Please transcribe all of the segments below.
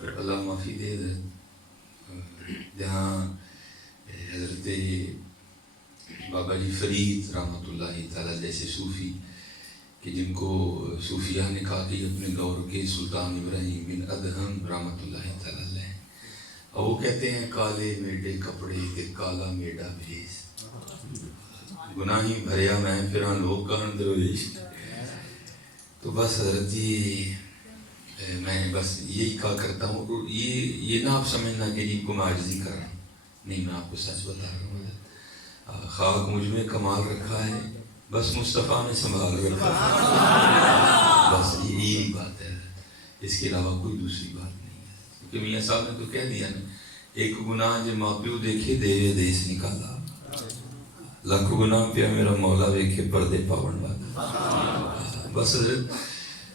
اللہ معافی دے دے، جہاں حضرت بابا جی فرید رحمۃ اللہ تعالیٰ جیسے صوفی کہ جن کو صوفیہ نے کہا کہ اپنے دور کے سلطان ابراہیم بن ادہم رحمۃ اللہ تعالیٰ علیہ، اور وہ کہتے ہیں کالے میڈے کپڑے تے کالا میڈا بھیس، گناہی بھریا میں پھراں لوگ کہن درویش۔ تو بس حضرت جی میں بس یہی کہا کرتا ہوں، یہ نہ آپ سمجھنا کہ جی کو معاجزی کر رہا ہوں، نہیں، میں آپ کو سچ بتا رہا ہوں، خاک مجھ میں کمال رکھا ہے، بس مصطفیٰ نے سنبھال رکھا ہے، بس یہی بات ہے، اس کے علاوہ کوئی دوسری بات نہیں ہے۔ کیونکہ میاں صاحب نے تو کہہ دیا نا، ایک گناہ جو ماں پیو دیکھے دیوے دیس نکالا، لاکھ گناہ پیا میرا مولا دیکھے پردے پاون والا۔ بس حضرت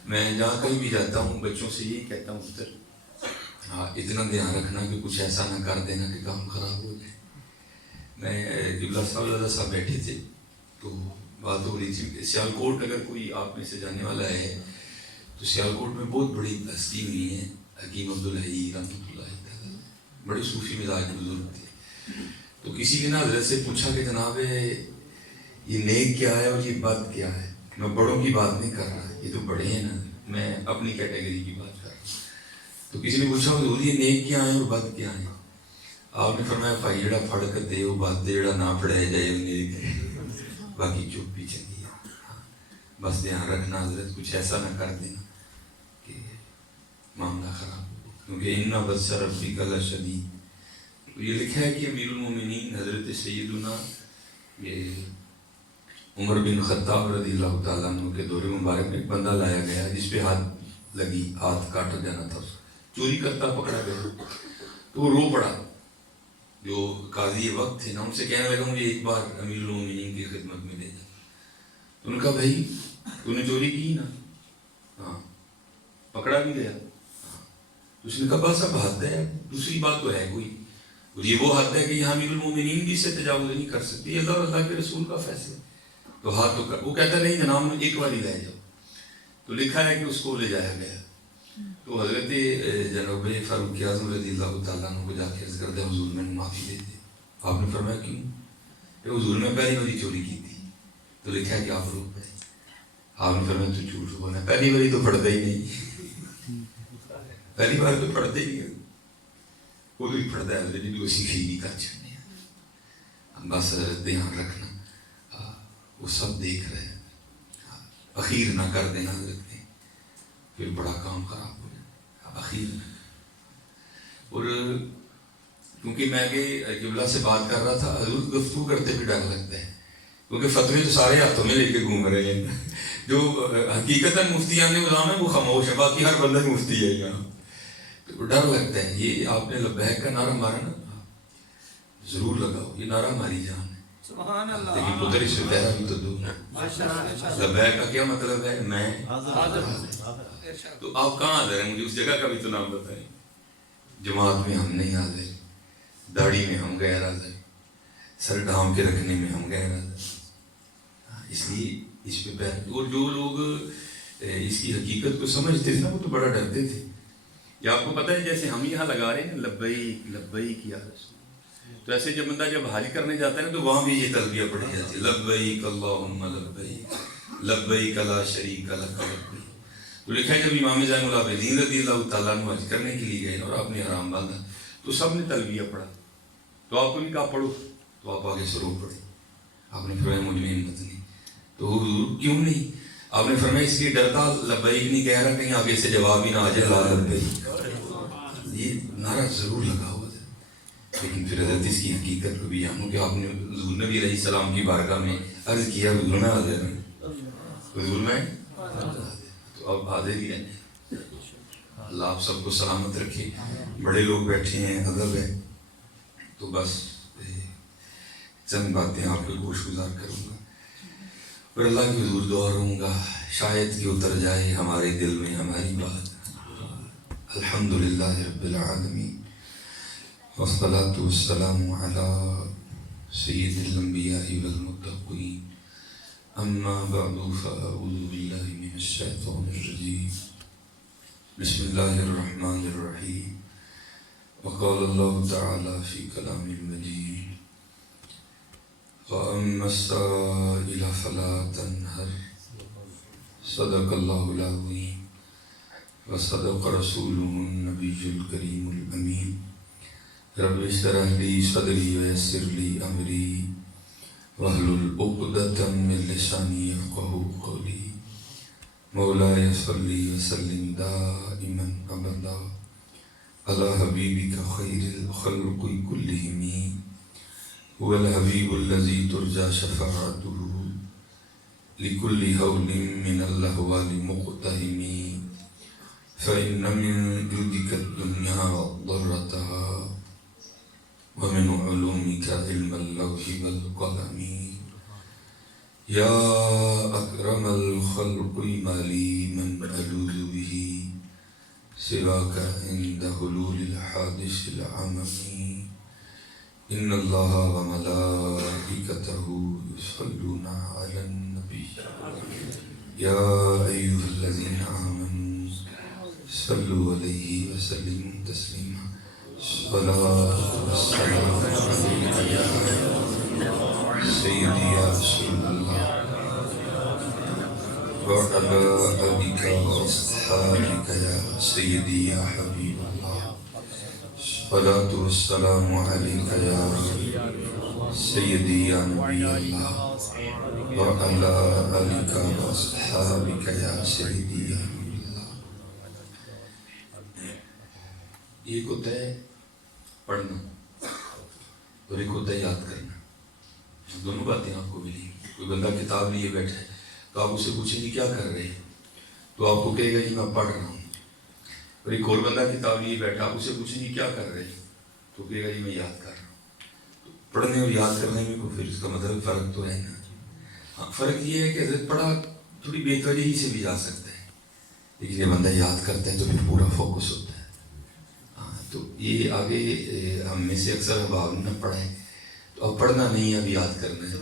میں جہاں کہیں بھی جاتا ہوں بچوں سے یہی کہتا ہوں پتر اتنا دھیان رکھنا کہ کچھ ایسا نہ کر دینا کہ کام خراب ہو جائے۔ میں قبلہ صاحب لدہ صاحب بیٹھے تھے تو بات ہو رہی تھی، سیالکوٹ اگر کوئی آپ میں سے جانے والا ہے تو سیالکوٹ میں بہت بڑی ہستی ہوئی ہیں، حکیم عبدالحی رحمۃ اللہ تعالیٰ، بڑے صوفی مزاج بزرگ تھے۔ تو کسی نے نا حضرت سے پوچھا کہ جناب یہ نیک کیا ہے اور یہ بد کیا ہے؟ میں بڑوں کی بات نہیں کر رہا، یہ تو بڑے ہیں نا، میں اپنی کیٹیگری کی بات کر رہا ہوں۔ تو کسی نے پوچھا حضور یہ نیک کیا ہیں اور بد کیا ہیں؟ آپ نے فرمایا بھائی جڑا پڑھ کر دے وہ بد دے، جڑا نہ پڑھے جائے وہ نیک ہے، باقی چپ بھی چلیے۔ بس دھیان رکھنا حضرت کچھ ایسا نہ کر دینا کہ معاملہ خراب ہو، کیونکہ ان بطش ربک لشدید۔ یہ لکھا ہے کہ امیر المومنین حضرت سیدنا عمر بن خطاب رضی اللہ تعالیٰ عنہ کے دور مبارک میں ایک بندہ لایا گیا جس پہ ہاتھ لگی، ہاتھ کاٹا جانا تھا، چوری کرتا پکڑا گیا تو وہ رو پڑا۔ جو قاضی وقت تھے نا ان سے کہنے لگا مجھے ایک بار امیر المومنین کی خدمت میں لے جا۔ تو انہوں نے کہا بھائی تو نے چوری کی نا؟ ہاں۔ پکڑا بھی گیا؟ ہاں۔ تو اس نے کہا بس اب حد ہے، دوسری بات تو ہے کوئی، اور یہ وہ حد ہے کہ یہاں امیر المومنین بھی اس سے تجاوز نہیں کر سکتی، اللہ اور اللہ کے رسول کا فیصلہ۔ تو ہاتھ تو وہ کہتا نہیں جناب ایک بار ہی لے جاؤ۔ تو لکھا ہے کہ اس کو لے جایا گیا۔ تو حضرت جناب فاروق اعظم رضی اللہ تعالیٰ عنہ کو جا کے عرض کر دیا حضور میں نے معافی دے دی۔ آپ نے فرمایا کیوں؟ کہ حضور میں پہلی باری چوری کی تھی۔ تو لکھا ہے کہ آپ رو پڑے۔ آپ نے فرمایا تو جھوٹ بولا، پہلی باری تو پڑھتا ہی نہیں، پہلی بار تو پڑھتے ہی نہیں، وہ بھی پڑھتا ہے حضرت جی اسی فیری کا چھڑنے۔ بس حضرت دھیان رکھنا، وہ سب دیکھ رہے ہیں، اخیر نہ کر دینا حضرت نے، پھر بڑا کام خراب ہو جائے، اخیر نہ۔ اور کیونکہ میں قبلہ سے بات کر رہا تھا، حضور گفتگو کرتے بھی ڈر لگتا ہے، کیونکہ فتوے تو سارے ہاتھوں میں لے کے گھوم رہے ہیں، جو حقیقتاً مفتیان نظام ہے وہ خاموش ہے، باقی ہر بندہ مفتی ہے یہاں، تو ڈر لگتا ہے۔ یہ آپ نے لبیک کا نعرہ مارا نا، ضرور لگاؤ، یہ نعرہ ہماری جان ہے، لیکن پتر اس سے پہلا بھی تو دو۔ لبیک کا کیا مطلب ہے؟ میں تو آپ کہاں حاضر ہیں؟ مجھے اس جگہ کا بھی تو نام بتائیں۔ جماعت میں ہم نہیں حاضر، داڑھی میں ہم غیر حاضر، سر ڈھانپ کے رکھنے میں ہم غیر حاضر، اس لیے اس پہ پیر۔ اور جو لوگ اس کی حقیقت کو سمجھتے تھے نا وہ تو بڑا ڈرتے تھے۔ یہ آپ کو پتہ ہے جیسے ہم یہاں لگا رہے ہیں لبیک لبیک یا رسول، تو ایسے جب بندہ جب حج کرنے جاتا ہے نا تو وہاں بھی یہ تلبیہ پڑھی جاتی ہے، لبیک اللہم لبیک لبیک لا شریک لک لبیک۔ تو لکھا ہے جب امام زین العابدین رضی اللہ تعالیٰ عنہ حج کرنے کے لیے گئے اور آپ نے حرام باندھا تو سب نے تلبیہ پڑھا، تو آپ کو نہیں کہا پڑھو، تو آپ آگے سے رو پڑے۔ آپ نے فرمایا مجھ میں ہمت نہیں، تو حضور کیوں نہیں؟ آپ نے فرمایا اس لیے ڈرتا لبیک نہیں کہہ رہا کہیں آگے سے جواب ہی نہ آ جائے لا لبیک۔ یہ نعرہ ضرور لگا ہوا ہے، لیکن پھر حضرت اس کی حقیقت کو بھی جانو کہ آپ نے حضور نبی علیہ السلام کی بارگاہ میں عرض کیا حضور میں حاضر ہوں، حضور میں، تو اب حاضر ہی رہنے۔ اللہ آپ سب کو سلامت رکھے۔ بڑے لوگ بیٹھے ہیں، ادب ہے، تو بس چند باتیں آپ کو گوش گزار کروں گا اور اللہ کی حضور دعا رہوں گا، شاید کہ اتر جائے ہمارے دل میں ہماری بات۔ الحمدللہ رب العالمین والصلاة والسلام علی سید الانبیاء والمتقین، اما بعد فاعوذ باللہ من الشیطان الرجیم، بسم اللہ الرحمن الرحیم وقال اللہ تعالی فی کلام المجید وَأَمَّا السَّائِلَ فَلَا تَنْهَرْ صدق اللہ العظیم وصدق رسولہ النبی الکریم الامین رب اشرح لی صدری ویسر لی امری واحلل عقدۃ من لسانی یفقہوا قولی مولاي صلی وسلم دائما ابدا على حبیبک خیر الخلق كلهم هو الحبیب الذي ترجى شفاعته لكل هول من الاهوال مقتحم فإن من جودك الدنيا ضرتها ومن علومك علم اللوح والقلم يا أكرم الخلق ما لي من ألوذ به سواك عند حلول الحادث العمم إن الله وملائكته يصلون على النبي يا أيها الذين آمنوا صلوا عليه وسلموا تسليما صلاة والسلام عليك يا سيدي يا رسول الله وعلى آلك وأصحابك يا سيدي يا حبيب الله الصلاة والسلام عليك يا سيدي يا نبي الله وعلى آلك وأصحابك يا سيدي يا نبي الله. ایک ہوتا ہے پڑھنا اور ایک ہوتا ہے یاد کرنا. دونوں باتیں آپ کو ملی. کوئی بندہ کتاب لیے بیٹھا ہے تو آپ اسے پوچھیں گے کیا کر رہے ہیں تو آپ کو کہے گا جی میں پڑھ رہا ہوں. اور ایک اور بندہ کتاب لیے بیٹھا آپ اسے پوچھیں گے کیا کر رہے ہیں تو کہے گا جی میں یاد کر رہا ہوں. تو پڑھنے اور یاد کرنے میں کوئی پھر اس کا مطلب فرق تو ہے نا. ہاں فرق یہ ہے کہ حضرت پڑھا تھوڑی بے توجہی سے بھی جا سکتا ہے لیکن یہ بندہ یاد کرتا ہے تو پھر پورا فوکس ہوتا ہے. ہاں تو یہ آگے ہم میں سے اکثر احباب نے پڑھا ہے تو اب پڑھنا نہیں اب یاد کرنا ہے.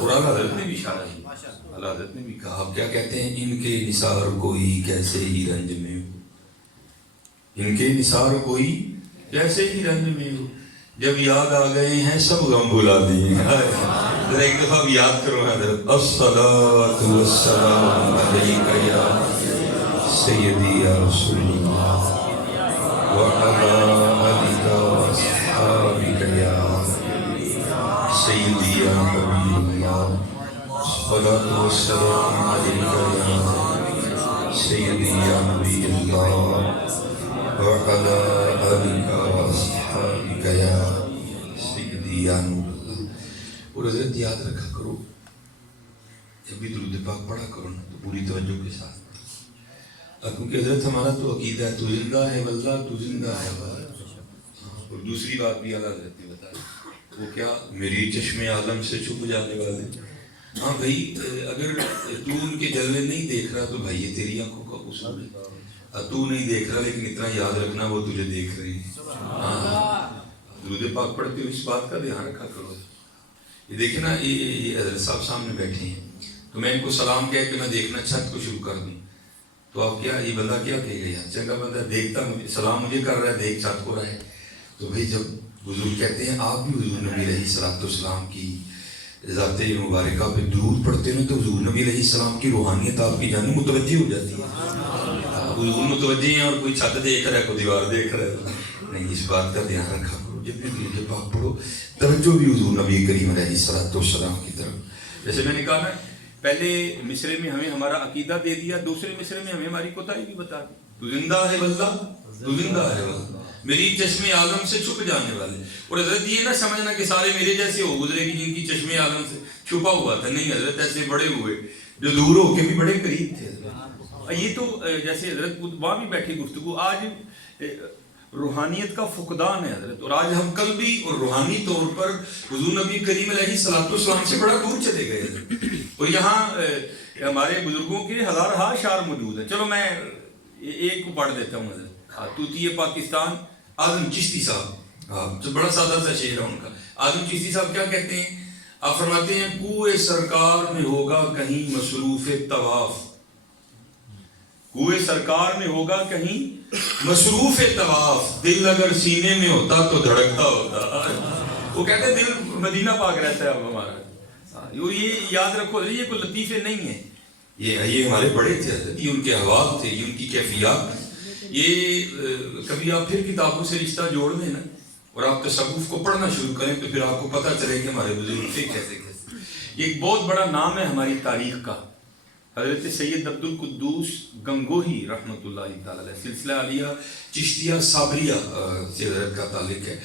قرآن حضرت نے بھی اشارہ کیا. اللہ حضرت نے بھی کہا. آپ کیا کہتے ہیں ان کے نثار کوئی کیسے ہی رنج میں ہو. ان کے نثار کوئی کیسے ہی رنج میں ہو جب یاد آ گئے ہیں سب غم بھلا دیے. ذرا ایک دفعہ بھی یاد کرو حضرت. الصلاۃ والسلام علیک یا سیدی یا رسول اللہ وعلی آلک واصحابک یا سیدی یا حبیب اللہ الصلاۃ والسلام علیک یا سیدی یا نبی اللہ وعلی آلک واصحابک یا سیدی یا نور اللہ. اور حضرت یاد رکھا کرو جب بھی درود پاک پڑھا کرو نا تو پوری توجہ کے ساتھ. کیونکہ حضرت ہمارا تو عقیدہ ہے تو زندہ ہے واللہ تو زندہ ہے. اور دوسری بات بھی اللہ حضرت نے بتائی وہ کیا میری چشم عالم سے چھپ جانے والے. ہاں بھائی اگر تو ان کے جلوے نہیں دیکھ رہا تو بھائی یہ تیری آنکھوں کا قصور ہے. تو نہیں دیکھ رہا لیکن اتنا یاد رکھنا وہ تجھے دیکھ رہے ہیں. ہاں درود پاک پڑھتے ہوئے اس بات کا دھیان رکھا کرو. یہ دیکھیں نا یہ حضرت صاحب سامنے بیٹھے ہیں تو میں ان کو سلام کہہ کے میں دیکھنا چھت کو شروع کر دوں تو آپ کیا یہ بندہ کیا کہے گا یار چنگا بندہ دیکھتا مجھے سلام مجھے کر رہا ہے دیکھ چھت کو رہا ہے. تو بھائی جب بزرگ کہتے ہیں آپ بھی حضور نبی علیہ الصلوۃ والسلام کی ذات مبارکہ پہ درود پڑھتے ہیں تو حضور نبی علیہ السلام کی روحانیت آپ کی جانب متوجہ ہو جاتی ہے. حضور متوجہ ہیں اور کوئی چھت دیکھ رہا ہے کوئی دیوار دیکھ رہا ہے نہیں. اس بات کا دھیان رکھا کرو جب بھی درود پاک پڑھو توجہ بھی حضور نبی کریم علیہ الصلوۃ والسلام کی طرف. جیسے میں نے کہا نا پہلے مصرے میں ہمیں ہمارا عقیدہ دے دیا دوسرے مصرے میں ہمیں ہماری کوتاہی بھی بتا دی. تو زندہ ہے واللہ تو زندہ ہے واللہ میری چشم عالم سے چھپ جانے والے. اور حضرت یہ نہ سمجھنا کہ سارے میرے جیسے ہو گزرے گی جن کی چشم عالم سے چھپا ہوا تھا. نہیں حضرت ایسے بڑے ہوئے جو دور ہو کے بھی بڑے قریب تھے. یہ تو جیسے حضرت وہاں بھی بیٹھی گفتگو آج روحانیت کا فقدان ہے حضرت. اور آج ہم قلبی اور روحانی طور پر حضور نبی کریم علیہ الصلوۃ والسلام سے بڑا دور چلے گئے حضرت. اور یہاں ہمارے بزرگوں کے ہزار ہا اشعار موجود ہیں. چلو میں ایک کو پڑھ دیتا ہوں حضرت. توتی پاکستان اعظم چشتی صاحب جو بڑا سادہ سا شعر ہے ان کا. اعظم چشتی صاحب کیا کہتے ہیں آپ فرماتے ہیں کوئے سرکار میں ہوگا کہیں مصروف طواف کوئے سرکار میں ہوگا کہیں مصروف طواف، دل اگر سینے میں ہوتا تو دھڑکتا ہوتا. وہ کہتے ہیں دل مدینہ پاک رہتا ہے اب ہمارا. یہ یاد رکھو، یہ کوئی لطیفے نہیں ہیں، یہ ہمارے بڑے تھے، یہ ان کے احوال تھے، یہ ان کی کیفیات. یہ کبھی آپ پھر کتابوں سے رشتہ جوڑ دیں نا اور آپ تصوف کو پڑھنا شروع کریں تو پھر آپ کو پتہ چلے کہ ہمارے بزرگ تھے کیسے کیسے. یہ ایک بہت بڑا نام ہے ہماری تاریخ کا. حضرت سید عبد القدوس گنگوہی رحمۃ اللہ تعالی علیہ، سلسلہ عالیہ چشتیہ صابریہ سے حضرت کا تعلق ہے.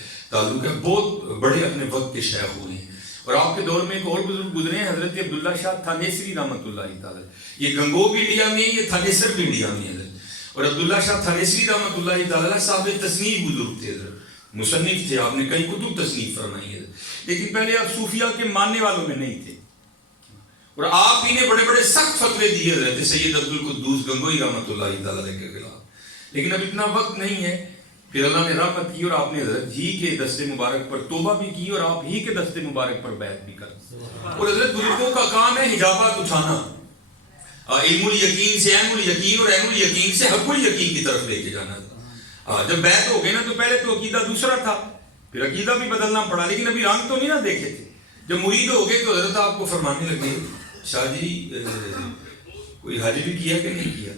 بہت بڑے اپنے وقت کے شیخ ہوئے ہیں. اور آپ کے دور میں ایک اور بزرگ گزرے ہیں، حضرت عبداللہ شاہ تھانیسری رحمۃ اللہ تعالی. یہ گنگو بھی انڈیا میں ہے، یہ تھانیسر بھی انڈیا میں ہے. اور عبداللہ شاہ تھانیسری رحمۃ اللہ تعالی صاحب تصنیف بزرگ تھے، مصنف تھے. آپ نے کئی کتب تصنیف فرمائی ہے، لیکن پہلے آپ صوفیہ کے ماننے والوں میں نہیں تھے. اور آپ ہی نے بڑے بڑے سخت فتوے دیے حضرت سید عبد القدوس گنگوہی رحمۃ اللہ تعالی کے خلاف. لیکن اب اتنا وقت نہیں ہے. پھر اللہ نے رحمت کی اور آپ نے حضرت ہی کے دست مبارک پر توبہ بھی کی اور آپ ہی کے دست مبارک پر بیعت بھی کر. اور حضرت بزرگوں کا کام ہے حجابات اٹھانا، علم الیقین سے عین الیقین اور عین الیقین سے حق الیقین کی طرف لے کے جانا. جب بیعت ہو گئے نا تو پہلے تو عقیدہ دوسرا تھا، پھر عقیدہ بھی بدلنا پڑا، لیکن ابھی رنگ تو نہیں نہ دیکھے تھے. جب مرید ہو گئے تو حضرت آپ کو فرمانے لگے، شاہ جی کوئی حج بھی کیا کہ نہیں کیا؟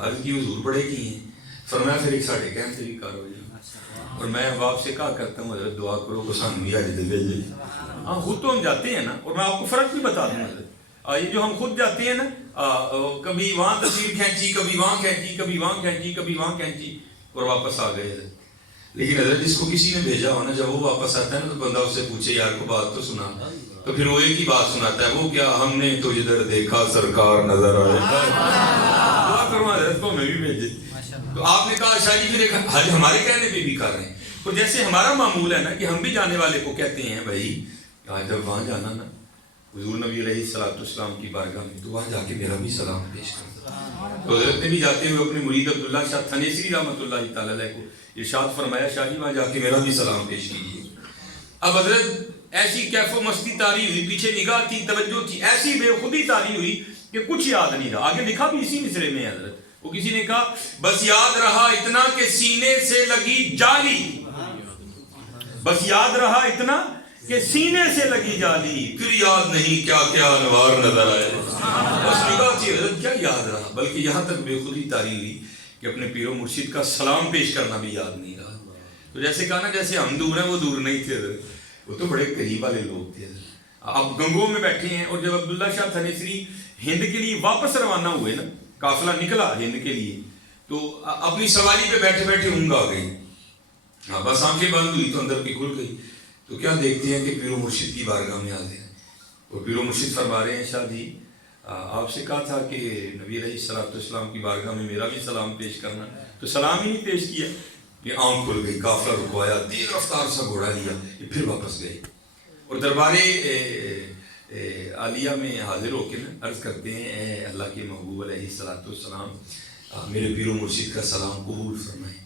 حج کی حضور بڑے کی ہیں. فرمایا پھر ایک ساڑھے کہم سے بھی کار ہو جائے. اور میں باپ سے کہا کرتا ہوں حضرت دعا کرو کہ سان بھی حج دے بھیجے. ہاں خود تو ہم جاتے ہیں نا، اور میں آپ کو فرق بھی بتا دوں حضرت. یہ جو ہم خود جاتے ہیں نا، کبھی وہاں تصویر کھینچی، کبھی وہاں کھینچی، کبھی وہاں کھینچی، کبھی وہاں کھینچی اور واپس آ گئے. لیکن حضرت اس کو کسی نے بھیجا ہونا، جب وہ واپس آتا ہے نا تو بندہ اس سے پوچھے یار کو بات تو سنا، تو پھر وہ ایک ہی بات سناتا ہے، وہ کیا ہم نے تو جدھر دیکھا سرکار نظر آئے. دعا کرو حضرت کو میں بھی بھیجے. تو آپ نے کہا شاہ جی پھر ایک حج ہمارے کہنے پہ بھی کر رہے ہیں. تو جیسے ہمارا معمول ہے نا کہ ہم بھی جانے والے کو کہتے ہیں بھائی جب وہاں جانا نا حضور نبی علیہ الصلوۃ والسلام کی بارگاہ میں تو وہاں جا کے میرا بھی سلام پیش کر. تو حضرت نے بھی جاتے ہوئے اپنے مرید عبداللہ شاہ تھانیسری رحمۃ اللہ تعالی علیہ کو ارشاد فرمایا شاہ جی وہاں جا کے میرا بھی سلام پیش کیجیے. اب حضرت ایسی کیف و مستی طاری ہوئی، پیچھے نگاہ تھی، توجہ تھی، ایسی بے خودی طاری ہوئی کہ کچھ یاد نہیں رہا. آگے لکھا بھی اسی مصرے میں حضرت، وہ کسی نے کہا بس یاد رہا اتنا کہ سینے سے لگی جالی، بس یاد رہا اتنا کہ سینے سے لگی جالی، پھر یاد نہیں کیا کیا انوار نظر آئے. بس نگاہ تھی حضرت، کیا یاد رہا، بلکہ یہاں تک بے خودی طاری ہوئی کہ اپنے پیر و مرشد کا سلام پیش کرنا بھی یاد نہیں رہا. تو جیسے کہا نا جیسے ہم دور ہیں وہ دور نہیں تھے حضرت، وہ تو بڑے قریب والے لوگ تھے. اب گنگو میں بیٹھے ہیں اور جب عبداللہ شاہ تھانیسری ہند کے لیے واپس روانہ ہوئے نا، قافلہ نکلا ہند کے لیے، تو اپنی سواری پہ بیٹھے بیٹھے اونگ آ گئی. بس آنکھیں بند ہوئی تو اندر کی کھل گئی. تو کیا دیکھتے ہیں کہ پیر و مرشد کی بارگاہ میں آتے ہیں اور پیر و مرشد فرما رہے ہیں شاہ جی آپ سے کہا تھا کہ نبی علیہ الصلوۃ والسلام کی بارگاہ میں میرا بھی سلام پیش کرنا، تو سلام ہی نہیں پیش کیا. یہ آنکھ کھل گئی، قافلہ رکوایا، تیز رفتار سا گھوڑا لیا، یہ پھر واپس گئے اور دربار عالیہ میں حاضر ہو کے نا عرض کرتے ہیں اے اللہ کے محبوب علیہ الصلوۃ والسلام میرے پیر و مرشد کا سلام قبول فرمائیں.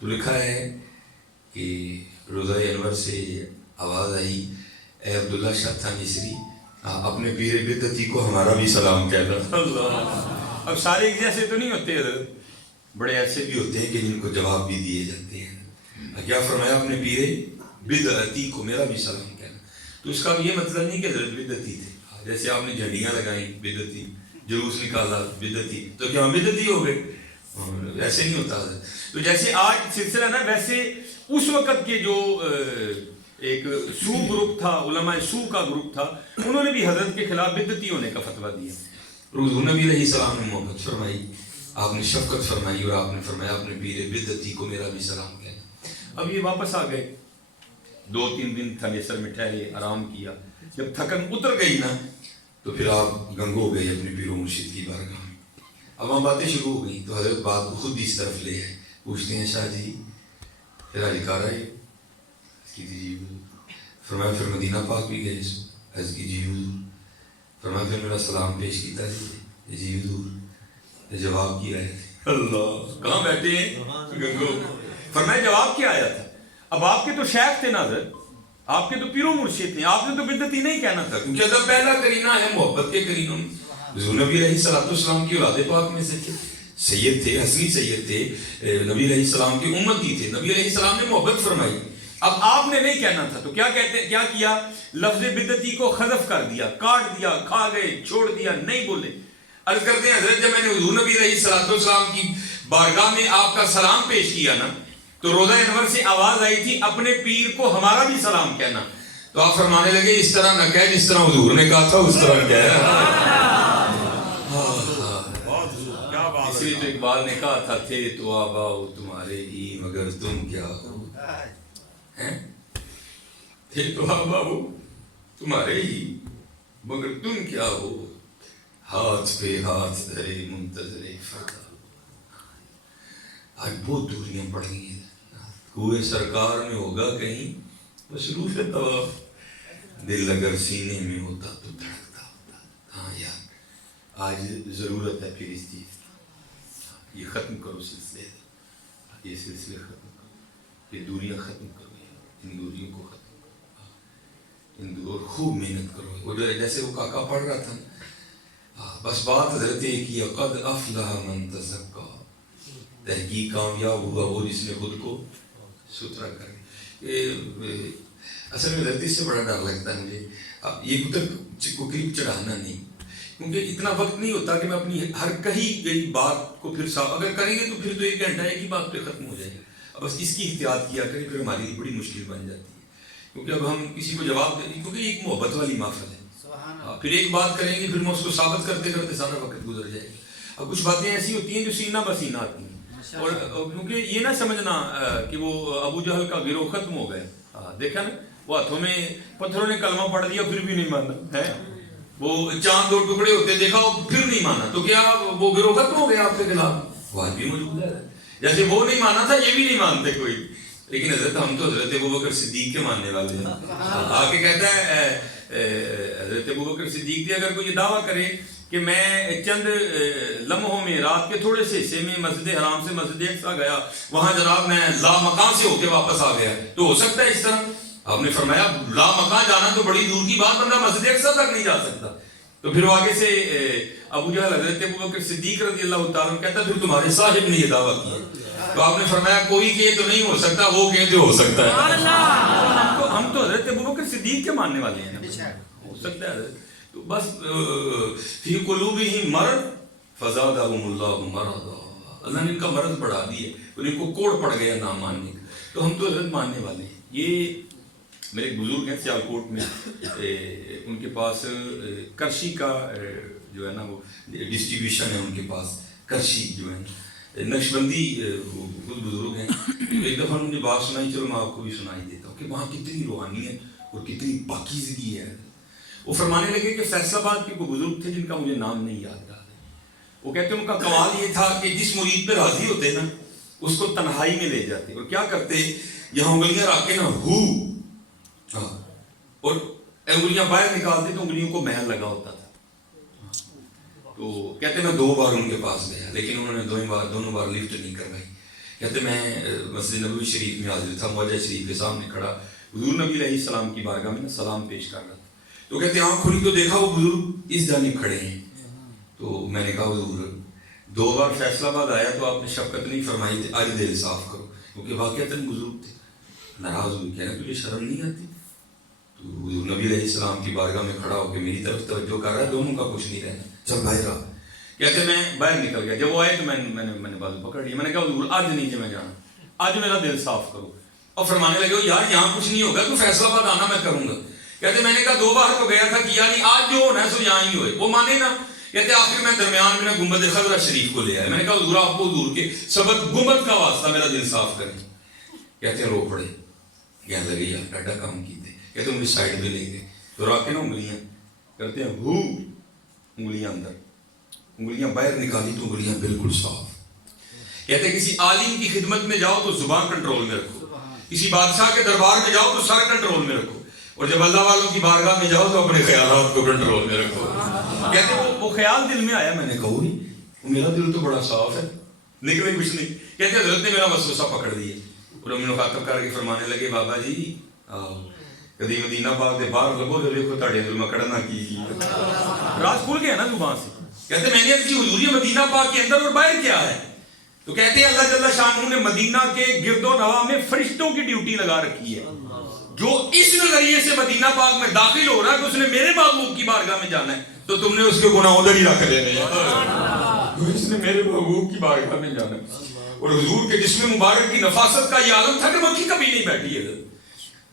تو لکھا ہے کہ روضہ انور سے آواز آئی اے عبداللہ شاہ تھانیسری اپنے پیر بدعتی کو ہمارا بھی سلام کہتا. اب سارے ایک جیسے تو نہیں ہوتے حضرت، بڑے ایسے بھی ہوتے ہیں کہ جن کو جواب بھی دیے جاتے ہیں. کیا فرمایا اپنے پیر بدعتی کو میرا بھی سلام کہنا. تو اس کا یہ مطلب نہیں کہ حضرت بدعتی تھے. جیسے آپ نے جھنڈیاں لگائیں بدعتی، جلوس نکالا بدعتی، تو کیا ہم بدعتی ہو گئے؟ ایسے نہیں ہوتا حضرت. تو جیسے آج سلسلہ نا، ویسے اس وقت کے جو ایک سو گروپ تھا، علماء سو کا گروپ تھا، انہوں نے بھی حضرت کے خلاف بدعتی ہونے کا فتویٰ دیا. حضور نبی علیہ السلام نے محبت فرمائی، آپ نے شفقت فرمائی اور آپ نے فرمایا اپنے پیر بدعتی کو میرا بھی سلام کہنا. اب یہ واپس آ گئے، 2-3 دن تھانیسر میں ٹھہرے، آرام کیا. جب تھکن اتر گئی نا تو پھر آپ گنگو گئے اپنے پیر و مرشد کی بارگاہ میں. اب ہم باتیں شروع ہو گئیں تو حضرت بات کو خود اس طرف لے آئے. پوچھتے ہیں شاہ جی پھر اذکار آئے کی جی حضور. فرمایا پھر مدینہ پاک بھی گئے عرض کی جی حضور. فرمایا پھر میرا سلام پیش کیتا جی حضور. جواب کی آیا تھا. اللہ کہاں بیٹھے ہیں گنگو. فرمایا جواب کیا آیا تھا. اب آپ کے تو شیخ تھے نا حضرت، آپ کے تو پیر و مرشد تھے، آپ نے تو بدعتی نہیں کہنا تھا کیونکہ ادب پہلا کرینہ ہے محبت کے کرینوں میں. حضور نبی علیہ الصلوۃ والسلام کی اولاد پاک میں سے تھے. سید تھے، حسنی سید تھے، نبی علیہ السلام کے امتی تھے، نبی علیہ السلام نے محبت فرمائی. اب آپ نے نہیں کہنا تھا تو کیا کہتے، کیا کیا؟ لفظ بدعتی کو حذف کر دیا، کاٹ دیا، کھا گئے، چھوڑ دیا، نہیں بولے. عرض کرتے ہیں حضرت جب میں نے حضور نبی علیہ السلام کی بارگاہ میں آپ کا سلام پیش کیا نا تو روضہ انور سے آواز آئی تھی اپنے پیر کو ہمارا بھی سلام کہنا. تو آپ فرمانے لگے اس طرح نہ کہہ جس طرح حضور نے کہا تھا اس طرح کہہ. اس لیے تو اقبال نے کہا تھا تھے تو آباؤ تمہارے ہی مگر تم کیا ہو، تھے تو آباؤ تمہارے ہی مگر تم کیا ہو، ہاتھ پہ ہاتھ دھرے منتظر فردا. آج بہت دوریاں پڑ گئی ہیں. کوئے سرکار میں ہوگا کہیں مصروف طواف، دل اگر سینے میں ہوتا تو دھڑکتا ہوتا. ہاں یار آج ضرورت ہے پھر اس چیز، یہ ختم کرو سلسلے، یہ سلسلے ختم کرو، یہ دوریاں ختم کرو، ان دوریوں کو ختم کرو، ان دور خوب محنت کرو. وہ جو جیسے وہ کاکا پڑھ رہا تھا بس بات حضرت ایک ہی، قد افلح من تزکا، تحقیق کامیاب ہوا وہ جس نے خود کو ستھرا کر لیا. اصل میں حضرت سے بڑا ڈر لگتا ہے مجھے. اب یہ کو کلپ چڑھانا نہیں، کیونکہ اتنا وقت نہیں ہوتا کہ میں اپنی ہر کہی گئی بات کو پھر صاف اگر کریں گے تو پھر تو ایک گھنٹہ ایک ہی بات پہ ختم ہو جائے گا. بس اس کی احتیاط کیا کریں، پھر ہماری بڑی مشکل بن جاتی ہے. کیونکہ اب ہم کسی کو جواب دیں، کیونکہ ایک محبت والی محفل ہے، پھر ایک بات کریں گے پھر میں اس کو ثابت کرتے کرتے سارا وقت گزر جائے گا. اب کچھ باتیں ایسی ہوتی ہیں جو سینہ بسینہ آتی ہیں، اور کیونکہ یہ نہ سمجھنا کہ وہ ابو جہل کا گروہ ختم ہو گئے. دیکھا نا وہ ہاتھوں میں پتھروں نے کلمہ پڑھ دیا پھر بھی نہیں مانا ہے، وہ چاند دو ٹکڑے ہوتے دیکھا وہ پھر نہیں مانا، تو کیا وہ گروہ ختم ہو گیا آپ کے خلاف؟ وہ بھی موجود ہے، جیسے وہ نہیں مانا تھا یہ بھی نہیں مانتے کوئی. لیکن حضرت ہم تو حضرت ابوبکر صدیق کے ماننے والے ہیں. آ کے کہتا ہے حضرت ابوبکر صدیق بھی اگر کوئی یہ دعویٰ کرے کہ میں چند لمحوں میں رات کے تھوڑے سے حصے میں مسجد حرام سے مسجد اقصیٰ گیا، وہاں جناب میں لا مکان سے ہو کے واپس آ گیا، تو ہو سکتا ہے اس طرح؟ آپ نے فرمایا لا مکان جانا تو بڑی دور کی بات، بندہ مسجد اقصیٰ تک نہیں جا سکتا. تو پھر آگے سے ابو جہل حضرت ابوبکر صدیق رضی اللہ تعالیٰ کہتا پھر تمہارے صاحب نے یہ دعویٰ کیا. تو آپ نے فرمایا کوئی کہے تو نہیں ہو سکتا، وہ کہے تو ہو سکتا ہے. ہم تو حضرت ابوبکر صدیق کے ماننے والے ہیں، ہو سکتا ہے حضرت. تو بس فی قلوبہم مرض فزادہم اللہ مرضا، اللہ نے ان کا مرض بڑھا دیا، ان کو کوڑ پڑ گیا نہ ماننے کا. تو ہم تو حضرت ماننے والے ہیں. یہ میرے ایک بزرگ ہیں سیالکوٹ میں، ان کے پاس کرشی کا جو ہے نا وہ ڈسٹریبیوشن ہے ان کے پاس، کرشی جو ہے نقشبندی خود بزرگ ہیں. ایک دفعہ انہوں نے بات سنائی، چلو میں آپ کو بھی سنائی دیتا ہوں کہ وہاں کتنی روحانیت اور کتنی پاکیزگی ہے. وہ فرمانے لگے کہ فیصل آباد کے کوئی بزرگ تھے جن کا مجھے نام نہیں یاد رہا. وہ کہتے ہیں ان کا کمال یہ تھا کہ جس مرید پہ راضی ہوتے نا اس کو تنہائی میں لے جاتے اور کیا کرتے، یہاں انگلیاں رکھ کے نا ہو اور انگلیاں باہر نکالتے تو انگلیوں کو محل لگا ہوتا تھا. تو کہتے میں 2 بار ان کے پاس گیا لیکن انہوں نے دونوں بار لفٹ نہیں کروائی. کہتے میں مسجد نبوی شریف میں حاضر تھا، موجہ شریف کے سامنے کھڑا حضور نبی علیہ السلام کی بارگاہ میں سلام پیش کر رہا تھا. تو کہتے آنکھ کھلی تو دیکھا وہ بزرگ اس جانب کھڑے ہیں. تو میں نے کہا حضور 2 بار فیصل آباد آیا تو آپ نے شفقت نہیں فرمائی تھی، آج دل صاف کرو، کیونکہ واقعتاً بزرگ تھے. ناراض ہوئی، کہہ رہے تجھے شرم نہیں آتی؟ تو حضور نبی علیہ السلام کی بارگاہ میں کھڑا ہو کے میری طرف توجہ کر رہا ہے، دونوں کا کچھ نہیں رہنا، چل باہر آ. کہتے میں باہر نکل گیا. جب وہ آئے تو میں نے بازو پکڑ لیا. میں نے کہا حضور آج نہیں میں جانا، آج میرا دل صاف کرو. اور فرمانے لگے یار یہاں کچھ نہیں ہوگا، تو فیصل آباد آنا میں کروں گا. کہتے میں نے کہا 2 بار تو گیا تھا کیا نہیں، آج جو ہونا ہے سو یہاں ہی ہوئے. وہ مانے نا. کہتے آخر میں درمیان میں نے گنبد خضرا شریف کو لے آیا. میں نے کہا حضور آپ کو حضور کے سبق گنبد کا واسطہ میرا دل صاف کریں. کہتے رو پڑے، کہنے لگے یار ڈاڈا کام کیتے. کہتے مجھے سائڈ میں لے گئے تو رکھ کے نا انگلیاں کرتے ہیں ہو، انگلیاں اندر، انگلیاں باہر نکالی تو انگلیاں بالکل صاف. کہتے کسی عالم کی خدمت میں جاؤ تو زبان کنٹرول میں رکھو، کسی بادشاہ کے دربار میں جاؤ تو سر کنٹرول میں رکھو، اور جب اللہ والوں کی بارگاہ میں جاؤ تو اپنے خیالات کو کنٹرول میں رکھو. کہتے وہ خیال دل میں آیا. میں نے کہا میرا دل تو بڑا صاف ہے، نکلے کچھ نہیں. کہتے حضرت نے میرا وسوسہ پکڑ دیا اور ہم نے مخاطب کر کے فرمانے لگے بابا جی کدی مدینہ پاک دے باہر لگو تو دیکھو تاڑے دل میں کڑنا کی راز کھل گیا نا زبان سے. کہتے میں نے عرض کی حضور یہ مدینہ پاک کے اندر اور باہر کیا ہے؟ تو کہتے ہیں اللہ جل شانہ نے مدینہ کے گرد و نواح میں فرشتوں کی ڈیوٹی لگا رکھی ہے. جو اس نظریے سے مدینہ پاک میں داخل ہو رہا ہے کہ اس نے میرے محبوب کی بارگاہ میں جانا ہے تو تم نے اس کے گناہ ادھر ہی رکھ دینے ہیں. اس نے میرے محبوب کی بارگاہ میں جانا ہے. اور حضور کے جسم مبارک کی نفاست کا یہ عالم تھا کہ مکھی کبھی نہیں بیٹھی ہے.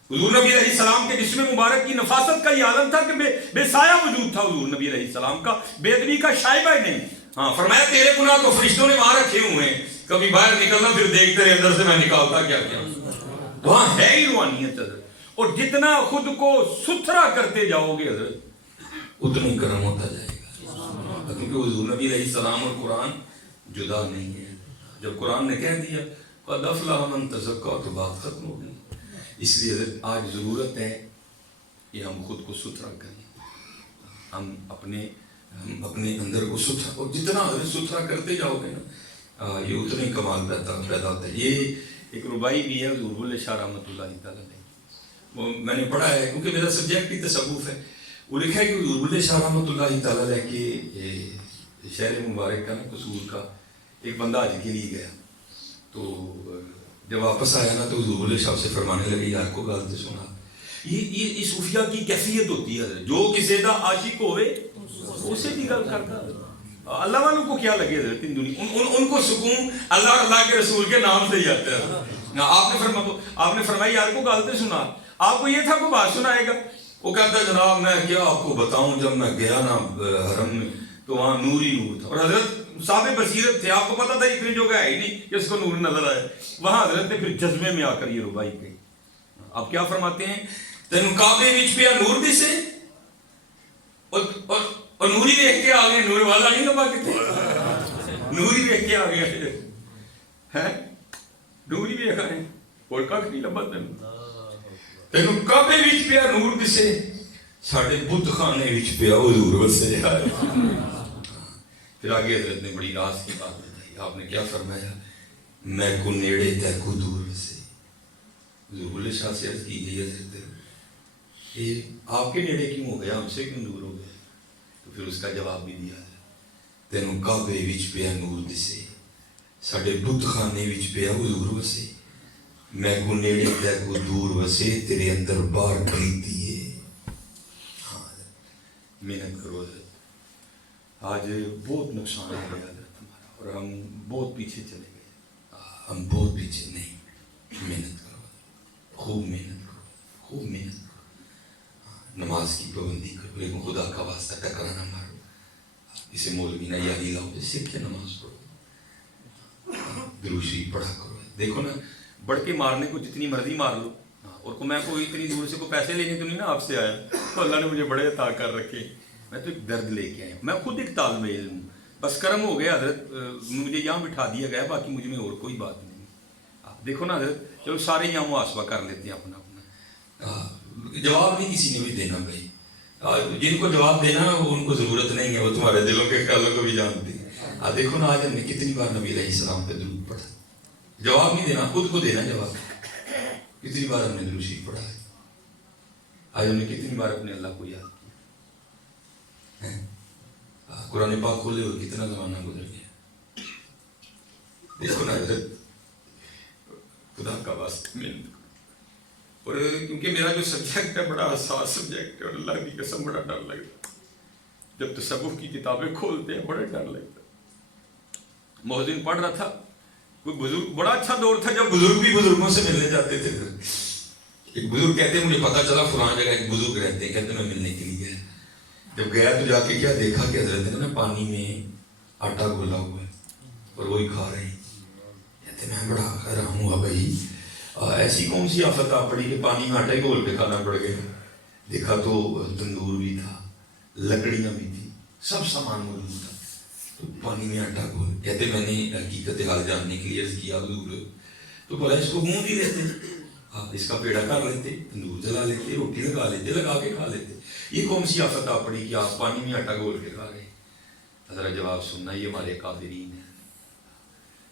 حضور نبی علیہ السلام کے جسم مبارک کی نفاست کا یہ عالم تھا کہ بے سایہ وجود تھا حضور نبی علیہ السلام کا، بے ادبی کا شائبہ ہی نہیں. ہاں فرمایا تیرے گناہ تو فرشتوں نے وہاں رکھے ہوئے ہیں، کبھی باہر نکلنا پھر دیکھتے رہے اندر سے میں نکالتا کیا کیا. وہاں ہے ہی روحانیت حضرت. اور جتنا خود کو ستھرا کرتے جاؤ گے حضرت اتنا ہی کرم ہوتا جائے گا. کیونکہ حضور نبی علیہ السلام اور قرآن جدا نہیں ہے. جب قرآن نے کہہ دیا قد افلح من تزکیٰ تو بات ختم ہو گئی. اس لیے حضرت آج ضرورت ہے کہ ہم خود کو ستھرا کریں. ہم اپنے اندر کو ستھرا، اور جتنا حضرت ستھرا کرتے جاؤ گے نا یہ اتنا ہی کمال پیدا ہوتا ہے. یہ ایک ربائی بھی ہے حضور بلے شاہ رحمۃ اللہ تعالیٰ نے، وہ میں نے پڑھا ہے کیونکہ میرا سبجیکٹ ہی تصوف ہے. وہ لکھا ہے کہ حضور بلے شاہ رحمۃ اللہ تعالیٰ کے شہر مبارک کا نا قصور کا ایک بندہ حج کے لیے گیا. تو جب واپس آیا نا تو حضور بلے شاہ سے فرمانے لگے یار کو گل تو سنا. یہ صوفیہ کی کیفیت ہوتی ہے جو کسی دا عاشق ہوئے اسے بھی گل کرتا. اللہ والوں کو کیا لگے حضرت ان دنیا، ان کو سکون اللہ کے رسول کے نام سے ہی آتا ہے. آپ نے فرمایا یار کو گل تو سنا. آپ کو یہ تھا کوئی بات سنائے گا؟ وہ کہتا ہے جناب میں کیا آپ کو بتاؤں، جب میں گیا نا حرم میں تو وہاں نور ہی نور تھا. اور حضرت صاحب بصیرت تھے، آپ کو پتا تھا اتنی جگہ ہے ہی نہیں کہ اس کو نور نظر آئے. وہاں حضرت نے پھر جذبے میں آ کر یہ ربائی کہی. آپ کیا فرماتے ہیں؟ تینوں کعبے وچ پیا نور دسے اور نوری دیکھ کے آ گئے. نور والا نہیں لبا کتنے نوری دیکھ کے آ گیا ہے. نوری دیکھ آئے اور کھ نہیں لبا. تینوں کعبے وچ پیا نور دسے ساڈے بت خانے وچ پیا حضور وسے. پھر آگے حضرت نے بڑی راز کی بات بتائی. آپ نے کیا فرمایا؟ میں کو نیڑے تے کو دور وسے. حضور بلے شاہ سے عرض کی گئی حضرت یہ آپ کے نیڑے کیوں ہو گیا، ہم سے کیوں دور ہو گیا؟ تو پھر اس کا جواب بھی دیا تینوں کعبے وچ پیا نور دسے ساڈے بت خانے وچ پیا حضور وسے. میں کو نیڑے تے کو دور وسے تیرے اندر بار پریتی ہے. ہاں محنت کرو حضرت. آج بہت نقصان ہو گیا حضرت ہمارا اور ہم بہت پیچھے چلے گئے. ہم بہت پیچھے نہیں. محنت کرو، خوب محنت کرو، خوب محنت کرو. نماز کی پابندی کرو لیکن خدا کا واسطہ ٹکرا نہ مارو. اسے مولوی نہ یادی لاؤ، سیکھ کے نماز پڑھو، درود شریف پڑھا کرو. دیکھو نا بڑھ کے مارنے کو جتنی مرضی مار لو. اور میں کوئی اتنی دور سے کوئی پیسے لینے تو نہیں نا آپ سے آیا. تو اللہ نے مجھے بڑے عطا کر رکھے. میں تو ایک درد لے کے آیا. میں خود ایک طالب علم ہوں. بس کرم ہو گیا حضرت مجھے یہاں بٹھا دیا گیا، باقی مجھ میں اور کوئی بات نہیں. آپ دیکھو نا حضرت چلو سارے یہاں محاسبہ کر لیتے ہیں اپنا اپنا. جواب نہیں کسی نے بھی دینا بھائی. جن کو جواب دینا وہ ان کو ضرورت نہیں ہے، وہ تمہارے دلوں کے خیالوں کو بھی جانتے ہیں. دیکھو نا آج ہم نے کتنی بار نبی علیہ السلام پہ درود پڑھا. جواب نہیں دینا، خود کو دینا جواب. کتنی بار ہم نے درود شریف پڑھا ہے. آج ہم نے کتنی بار اپنے اللہ کو یاد کیا. قرآن پاک کھولے اور کتنا زمانہ گزر گیا. دیکھو نا حضرت خدا کا واسطہ محنت. اور کیونکہ میرا جو سبجیکٹ ہے بڑا حساس سبجیکٹ ہے اور اللہ کی قسم بڑا ڈر لگتا. جب تصوف کی کتابیں کھولتے ہیں بڑا ڈر لگتا. محسن پڑھ رہا تھا، کوئی بزرگ، بڑا اچھا دور تھا جب بزرگ بھی بزرگوں سے ملنے جاتے تھے. ایک بزرگ کہتے ہیں مجھے پتا چلا فلاں جگہ ایک بزرگ رہتے ہیں، کہتے میں ملنے کے لیے گیا. جب گیا تو جا کے کیا دیکھا کہ حضرت نے نا پانی میں آٹا گھولا ہوا ہے اور وہی کھا رہے ہیں. کہتے میں بڑا حیران ہوا بھائی ایسی کون سی آفت آ پڑی کہ پانی میں آٹا ہی گھول کے کھانا پڑ گیا. دیکھا تو تندور بھی تھا، لکڑیاں بھی تھی، سب سامان موجود تھا. تو پانی میں آٹا گھول. کہتے میں نے حقیقت حال جاننے کے لیے عرض کیا حضور تو بھلا اس کو گون ہی لیتے، آپ اس کا پیڑا کر لیتے، تندور جلا لیتے، روٹی لگا لیتے، لگا کے کھا لیتے. یہ کون سی آفت آ پڑی کہ آپ پانی میں آٹا گھول کے کھا رہے ہیں. ذرا جواب سننا، یہ ہمارے قادرین ہیں.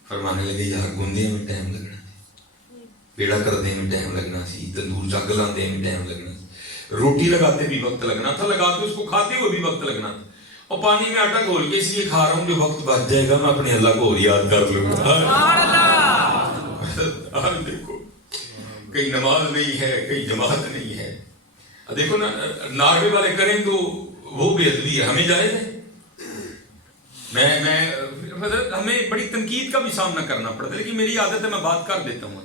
فرمانے لگے یار گوندے میں ٹائم لگنا، پیڑا کرنے میں ٹائم لگنا سی، تندور جگ لانے میں ٹائم لگنا سی، روٹی لگاتے بھی وقت لگنا تھا، لگا کے اس کو کھاتے ہوئے بھی وقت لگنا تھا. اور پانی میں آٹا گھول کے اس لیے کھا رہا ہوں کہ وقت بچ جائے گا میں اپنے اللہ کو اور یاد کر لوں گا. دیکھو کہیں نماز نہیں ہے, کہیں جماعت نہیں ہے. دیکھو نا ناروے والے کریں تو وہ بے ادبی ہے, ہمیں جائز ہے. میں ہمیں بڑی تنقید کا بھی سامنا کرنا پڑتا ہے, لیکن میری عادت ہے میں بات کر دیتا ہوں.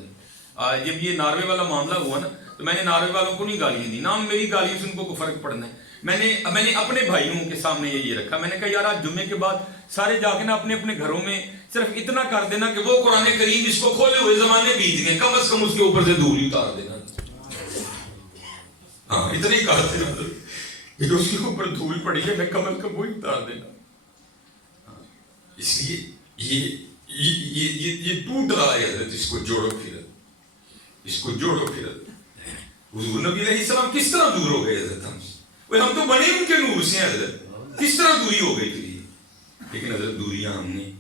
جب یہ ناروے والا معاملہ ہوا نا تو میں نے ناروے والوں کو نہیں گالیاں دی, نہ میری گالیوں سے ان کو فرق پڑنا ہے. میں نے اپنے بھائیوں کے سامنے یہ رکھا, میں نے کہا یار آج جمعے کے بعد سارے جا کے نا اپنے اپنے گھروں میں صرف اتنا کر دینا کہ وہ قرآن کریم اس کو کھولے ہوئے زمانے بیت گئے, کم از کم اس کے اوپر سے دھول اتار دینا. ہاں اتنا ہی کر دینا کہ اس کے اوپر دھول پڑی ہے, میں کم از کم وہی اتار دینا. اس لیے یہ ٹوٹ رہا ہے حضرت, اس کو جوڑو پھر, اس کو جوڑو پھر. حضور نبی علیہ السلام کس طرح دور ہو گئے حضرت ہم تو بنے ان کے نور سے ہیں حضرت, کس طرح دوری ہو گئی تھی. لیکن حضرت دوریاں ہم نے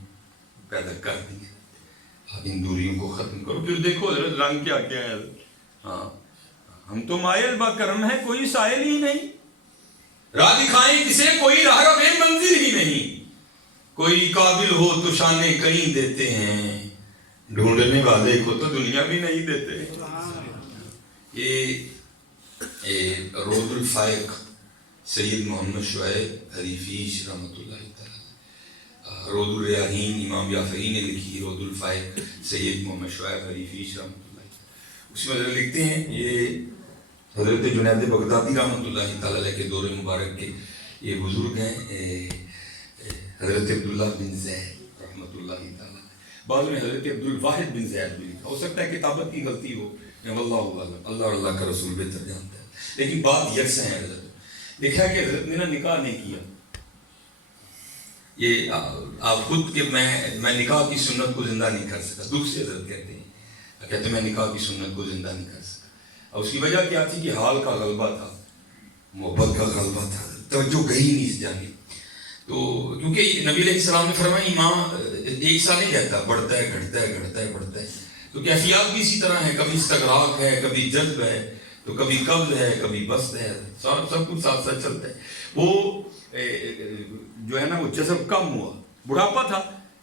پیدا کر دی ہیں, اب ان دوریوں کو ختم کرو. پھر دیکھو حضرت رنگ کیا کیا ہے حضرت. ہاں ہم تو مائل با کرم ہے, کوئی سائل ہی نہیں. راہ دکھائیں کسے, کوئی راہ بے منزل ہی نہیں. کوئی قابل ہو تو شانے کہیں دیتے ہیں, ڈھونڈنے والے کو تو دنیا بھی نہیں دیتے. یہ روض الفائق سید محمد شعیب حریفیش رحمۃ اللہ تعالی, روض الریاحین امام یافعی نے لکھی, روض الفائق سید محمد شعیب حریفیش رحمۃ اللہ. اس میں لکھتے ہیں یہ حضرت جنید بغدادی رحمۃ اللہ تعالی کے دور مبارک کے یہ بزرگ ہیں, حضرت عبداللہ بن زید رحمۃ اللہ تعالی. بعد میں حضرت عبد الواحد بن زید بھی لکھا, ہو سکتا ہے کتابت کی غلطی ہو, واللہ اعلم, اللہ اور اللہ کا رسول بہتر جانتا ہے, لیکن بات یکساں ہے. حضرت دیکھا کہ حضرت نے نا نکاح نہیں کیا. یہ آپ خود کہ میں نکاح کی سنت کو زندہ نہیں کر سکا, دکھ سے حضرت کہتے ہیں میں نکاح کی سنت کو زندہ نہیں کر سکا. اور اس کی وجہ کیا تھی کہ حال کا غلبہ تھا, محبت کا غلبہ تھا, توجہ گئی نہیں اس جانب. تو کیونکہ نبی علیہ السلام نے فرمایا ایمان ایک سال نہیں رہتا, بڑھتا ہے گھٹتا ہے, گھٹتا ہے بڑھتا ہے. تو کیفیات بھی اسی طرح ہے, کبھی استغراق ہے, کبھی جذب ہے, تو کبھی قبض ہے, کبھی بست ہے, سب کچھ ساتھ ساتھ چلتا ہے. وہ جو ہے نا وہ جذب کم ہوا, بڑھاپا تھا,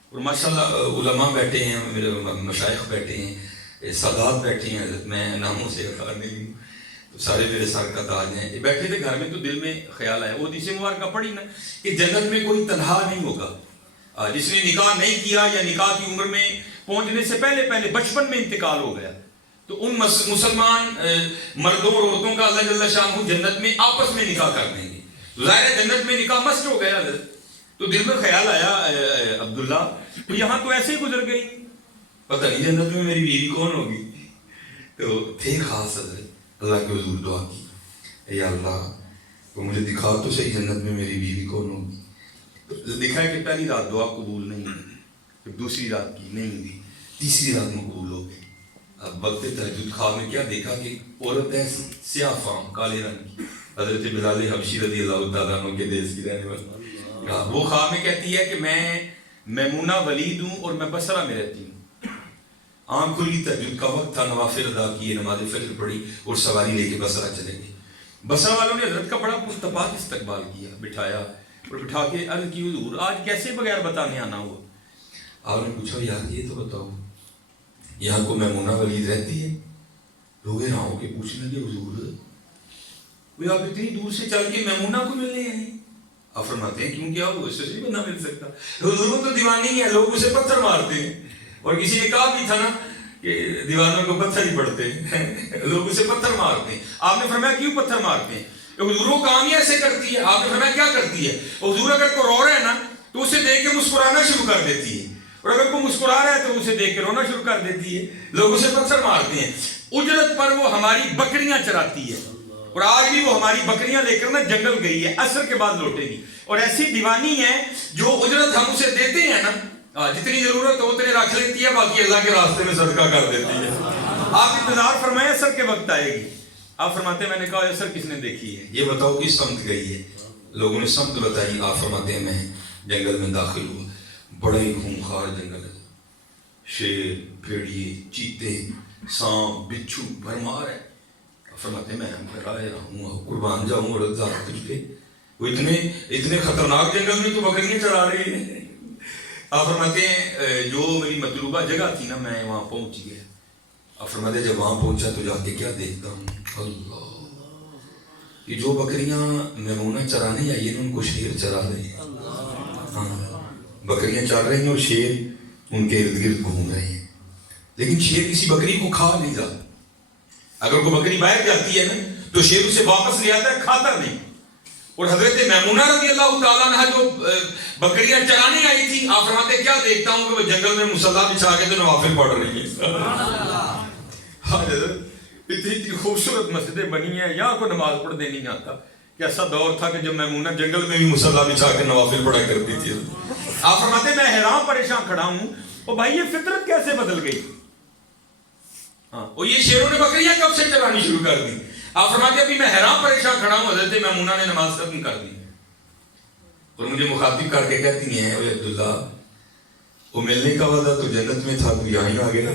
اور ماشاءاللہ علماء بیٹھے ہیں, میرے مشائخ بیٹھے ہیں, سادات بیٹھے ہیں. حضرت میں ناموں سے خبر نہیں ہوں, سارے میرے سر کا تاج ہیں. یہ بیٹھے تھے گھر میں تو دل میں خیال آیا, وہ حدیث مبارکہ پڑھی نا کہ جنت میں کوئی تنہا نہیں ہوگا. جس نے نکاح نہیں کیا یا نکاح کی عمر میں پہنچنے سے پہلے بچپن میں انتقال ہو گیا, تو ان مسلمان مردوں اور عورتوں کا اللہ جل شانہ جنت میں آپس میں نکاح کر دیں گے. ظاہر ہے جنت میں نکاح مست ہو گیا. تو دل میں خیال آیا عبداللہ تو یہاں تو ایسے ہی گزر گئی, پتہ نہیں جنت میں میری بیوی کون ہوگی. تو تھے خاص حضرت اللہ کے حضور دعا کی, اے اللہ تو مجھے دکھا تو صحیح جنت میں میری بیوی کون ہوگی. تو دیکھا ہے کہ پہلی رات دعا قبول نہیں ہوئی, پھر دوسری رات کی نہیں ہوئی, تیسری رات میں قبول ہو گئی. اب وقت تہجد خواب میں کیا دیکھا کہ عورت ہے سیاہ فام کالے رنگ کی, حضرت بلال حبشی رضی اللہ تعالیٰ عنہ کے دیس کی رہنے والی. وہ خواب میں کہتی ہے کہ میں میمونہ ولید ہوں اور میں بصرہ میں رہتی ہوں. آنکھ کھلی, تہجد کا وقت تھا, نوافل ادا کیے, نماز فجر پڑھی اور سواری لے کے بصرہ چلے گئے. بصرہ والوں نے حضرت کا بڑا پرتپاک استقبال کیا, بٹھایا اور بٹھا کے عرض کی حضور آج کیسے بغیر بتانے آنا ہوا. آپ نے پوچھا یار یہ تو بتاؤ یہاں کو میمونہ ولید رہتی ہے. لوگ راہوں کے پوچھنے لگے حضور وہ آپ اتنی دور سے چل کے میمونہ کو ملنے آئے. آپ فرماتے ہیں کیوں کیا وہ اس سے بھی بندہ مل سکتا. حضور وہ تو دیوانی ہی ہے, لوگ اسے پتھر مارتے ہیں, اور کسی نے کہا بھی تھا نا کہ دیوانوں کو پتھر ہی پڑتے ہیں, لوگ اسے پتھر مارتے ہیں. آپ نے فرمایا کیوں پتھر مارتے ہیں؟ حضور وہ کام ہی ایسے کرتی ہے. آپ نے فرمایا کیا کرتی ہے؟ حضور اگر کوئی رو رہا ہے نا تو اسے دیکھ کے مسکرانا شروع کر دیتی ہے, اور اگر کوئی مسکرا رہا ہے تو اسے دیکھ کے رونا شروع کر دیتی ہے. لوگ اسے پتھر مارتے ہیں. اجرت پر وہ ہماری بکریاں چراتی ہے, اور آج بھی وہ ہماری بکریاں لے کر نا جنگل گئی ہے, عصر کے بعد لوٹے گی. اور ایسی دیوانی ہے جو اجرت ہم اسے دیتے ہیں نا جتنی ضرورت ہو اتنے رکھ لیتی ہے, باقی اللہ کے راستے میں صدقہ کر دیتی ہے. آپ انتظار فرمائیں عصر کے وقت آئے گی. آپ فرماتے ہیں میں نے کہا عصر کس نے دیکھی ہے, یہ بتاؤ کس سمت گئی ہے. لوگوں نے سمت بتائی. آپ فرماتے ہیں میں جنگل میں داخل ہوا, بڑا ہی خونخوار جنگل ہے, شیر, بھیڑیے, چیتے, سانپ, بچھو بھرمار ہے. فرماتے ہیں میں ہم کر آیا ہوں, قربان جاؤں اور ذات تجھ پہ. وہ اتنے خطرناک جنگل میں تو بکریاں چرا رہی ہیں. آپ فرماتے ہیں جو میری مطلوبہ جگہ تھی نا میں وہاں پہنچ گیا. آپ فرماتے ہیں جب وہاں پہنچا تو جا کے کیا دیکھتا ہوں, اللہ, کہ جو بکریاں میمونہ چرانے آئی ہیں ان کو شیر چرا رہے ہیں. ہاں, بکریاں چر رہی ہیں اور شیر ان کے ارد گرد گھوم رہے ہیں. لیکن شیر کسی بکری کو کھا نہیں جاتا. اگر کوئی بکری باہر جاتی ہے نا تو شیر اسے واپس لے آتا ہے, کھاتا نہیں. اور حضرت میمونہ رضی اللہ تعالیٰ عنہ جو بکریاں چرانے آئی تھی, آپ فرماتے کیا دیکھتا ہوں کہ وہ جنگل میں مصلی بچھا کے تو نوافل پڑھ رہی ہیں. ہاں حضرت, اتنی خوبصورت مسجدیں بنی ہیں, یہاں کو نماز پڑھنے نہیں آتا. کہ ایسا دور تھا کہ جب میمونہ جنگل میں بھی مصلی بچھا کے نوافل پڑھا کرتی تھی. آپ فرماتے میں حیران پریشان کھڑا ہوں, اور بھائی یہ فطرت کیسے بدل گئی. ہاں, اور یہ شیروں نے بکریاں کب سے چرانی شروع کر دی. آپ فرماتے ابھی میں حیران پریشان کھڑا ہوں, حضرت میمونہ نے نماز ختم کر دی اور مجھے مخاطب کر کے کہتی ہیں اے عبداللہ, وہ ملنے کا وعدہ تو جنت میں تھا, تو یہاں آ گیا.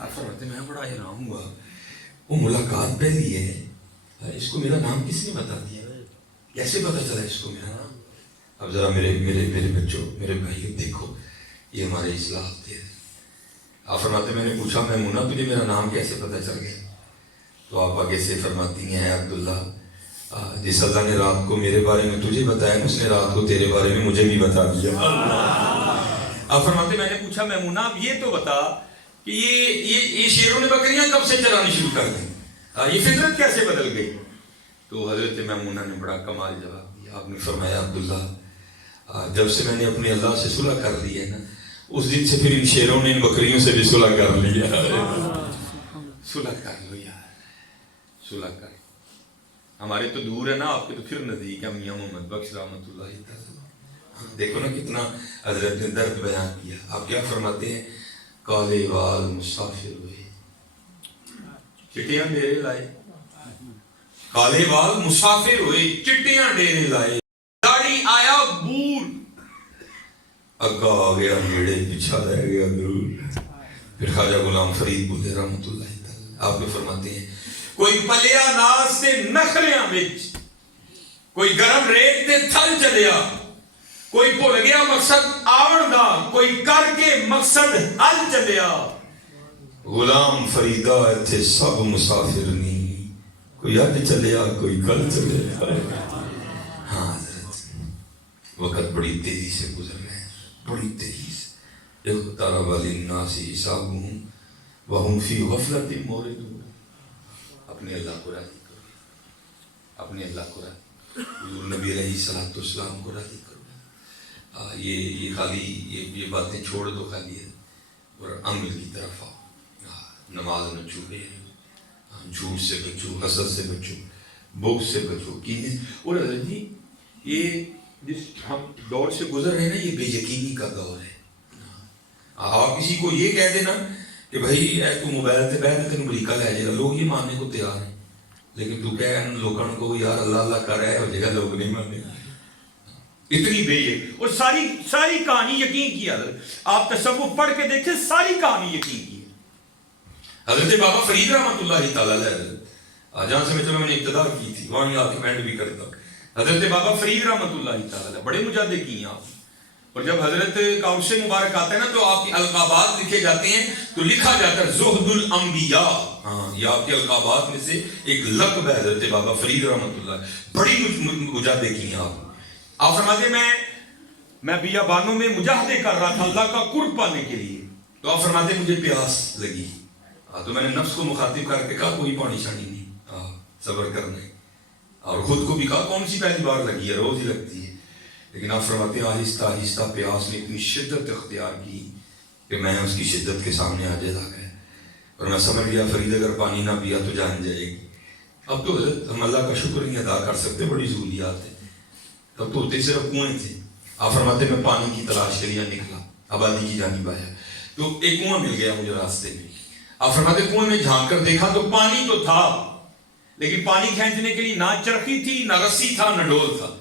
آپ فرماتے میں بڑا حیران ہوا, وہ ملاقات پہلی ہے, اس کو میرا نام کس نے بتا دیا, کیسے پتا چلا اس کو میرا نام. اب ذرا میرے بچوں, میرے بھائیوں, دیکھو یہ ہمارے اصلاح تھے. آپ فرماتے میں نے پوچھا میمونہ تجھے میرا نام کیسے پتا چل گیا. تو آپ آگے سے فرماتی ہیں عبداللہ, جس اللہ نے رات کو میرے بارے میں تجھے بتایا اس نے رات کو تیرے بارے میں مجھے بھی بتا دیا. آپ فرماتے میں نے پوچھا میمونہ اب یہ تو بتا کہ یہ شیروں نے بکریاں کب سے چرانی شروع کر دی, یہ فطرت کیسے بدل گئی. تو حضرت میمونہ نے بڑا کمال جواب دیا. آپ نے فرمایا عبداللہ, جب سے میں نے اپنے اللہ سے صلح کر لی ہے نا, اس دن سے پھر ان شیروں نے ان بکریوں سے بھی صلح کر لی ہے. صلح کر لو یار, صلح کر. ہمارے تو دور ہے نا, آپ کے تو پھر نزدیک ہے. میاں محمد بخش رحمۃ اللہ تعالی, دیکھو نا کتنا حضرت نے درد بیان کیا. آپ کیا فرماتے ہیں, کالے وال مسافر ہوئے, چٹیاں ڈیرے لائے. کالے وال مسافر ہوئے, چٹیاں ڈیرے لائے. داڑھی آیا بور, اگا آ گیا نیڑے, پیچھا رہ گیا دور. پھر خواجہ غلام فرید بولے رحمۃ اللہ تعالی, آپ بھی فرماتے ہیں کوئی پلیا ناز سے نخلیاں بچ, کوئی گرم ریت تے تھل چلیا, کوئی بھول گیا مقصد آون دا, کوئی کر کے مقصد حل چلیا. غلام فریدہ ایتھے سب مسافر نہیں, کوئی اج چلیا کوئی کل چلیا. ہاں حضرت, وقت بڑی تیزی سے گزر رہے ہیں, بڑی تیزی سے. اقترب للناس حسابهم وهم فی غفلۃ موردون. اپنے اللہ کو راضی کرو, اپنے اللہ کو راضی, حضور نبی علیہ الصلوۃ والسلام کو راضی کرو. یہ خالی یہ باتیں چھوڑ دو خالی ہے, اور عمل کی طرف آؤ. نماز نہ چھوڑے, جھوٹ سے بچو, حسد سے بچو, بغض سے بچو, کینے. اور حضرت جی یہ جس ہم دور سے گزر رہے ہیں نا, یہ بے یقینی کا دور ہے. آپ کسی کو یہ کہہ دینا کہ بھائی تو موبائل سے بیٹھ تین امریکہ لے جائے گا, لوگ یہ ماننے کو تیار ہیں. لیکن تو کہہ لوگوں کو یار اللہ اللہ کر رہا ہے, ہو جائے گا, لوگ نہیں ماننے. اتنی بے یقین, اور ساری کہانی یقین کی. حضرت آپ تصوف پڑھ کے دیکھیں, ساری کہانی یقین کی. حضرت بابا فرید رحمۃ اللہ تعالیٰ علیہ, جہاں سے میں نے ابتدا کی تھی وہاں آ کے میں بھی کرتا ہوں. حضرت بابا فرید رحمۃ اللہ تعالیٰ بڑے مجاہدے کی ہیں آپ. اور جب حضرت کا عرص مبارک آتا ہے نا تو آپ کی القابات لکھے جاتے ہیں, تو لکھا جاتا ہے زہد الانبیاء. ہاں, یہ آپ کے القابات میں سے ایک لقب ہے حضرت بابا فرید رحمۃ اللہ. بڑی مجاہدے کی ہیں آپ. آپ فرماتے میں بیابانوں میں مجاہدے کر رہا تھا اللہ کا قرب پانے کے لیے. تو آپ فرماتے مجھے پیاس لگی, تو میں نے نفس کو مخاطب کر کے کہا کوئی پانی شانی نہیں, صبر کرنا ہے. اور خود کو بھی کہا کون سی پہلی بار لگی ہے, روز ہی لگتی ہے. لیکن آپ فرماتے ہیں آہستہ آہستہ پیاس نے اتنی شدت اختیار کی کہ میں اس کی شدت کے سامنے عاجز آ گیا, اور میں سمجھ گیا فرید اگر پانی نہ پیا تو جان جائے گی. اب تو حضرت ہم اللہ کا شکر نہیں ادا کر سکتے, بڑی ضروریات ہیں. تب تو ہوتے صرف کنویں تھے. آپ فرماتے میں پانی کی تلاش کے لیے نکلا, آبادی کی جانب آیا, تو ایک کنواں مل گیا مجھے راستے میں. آپ فرماتے کنویں میں جھانک کر دیکھا تو پانی تو تھا, لیکن پانی کھینچنے کے لیے نہ چرخی تھی, نہ رسی تھا, نہ ڈول تھا.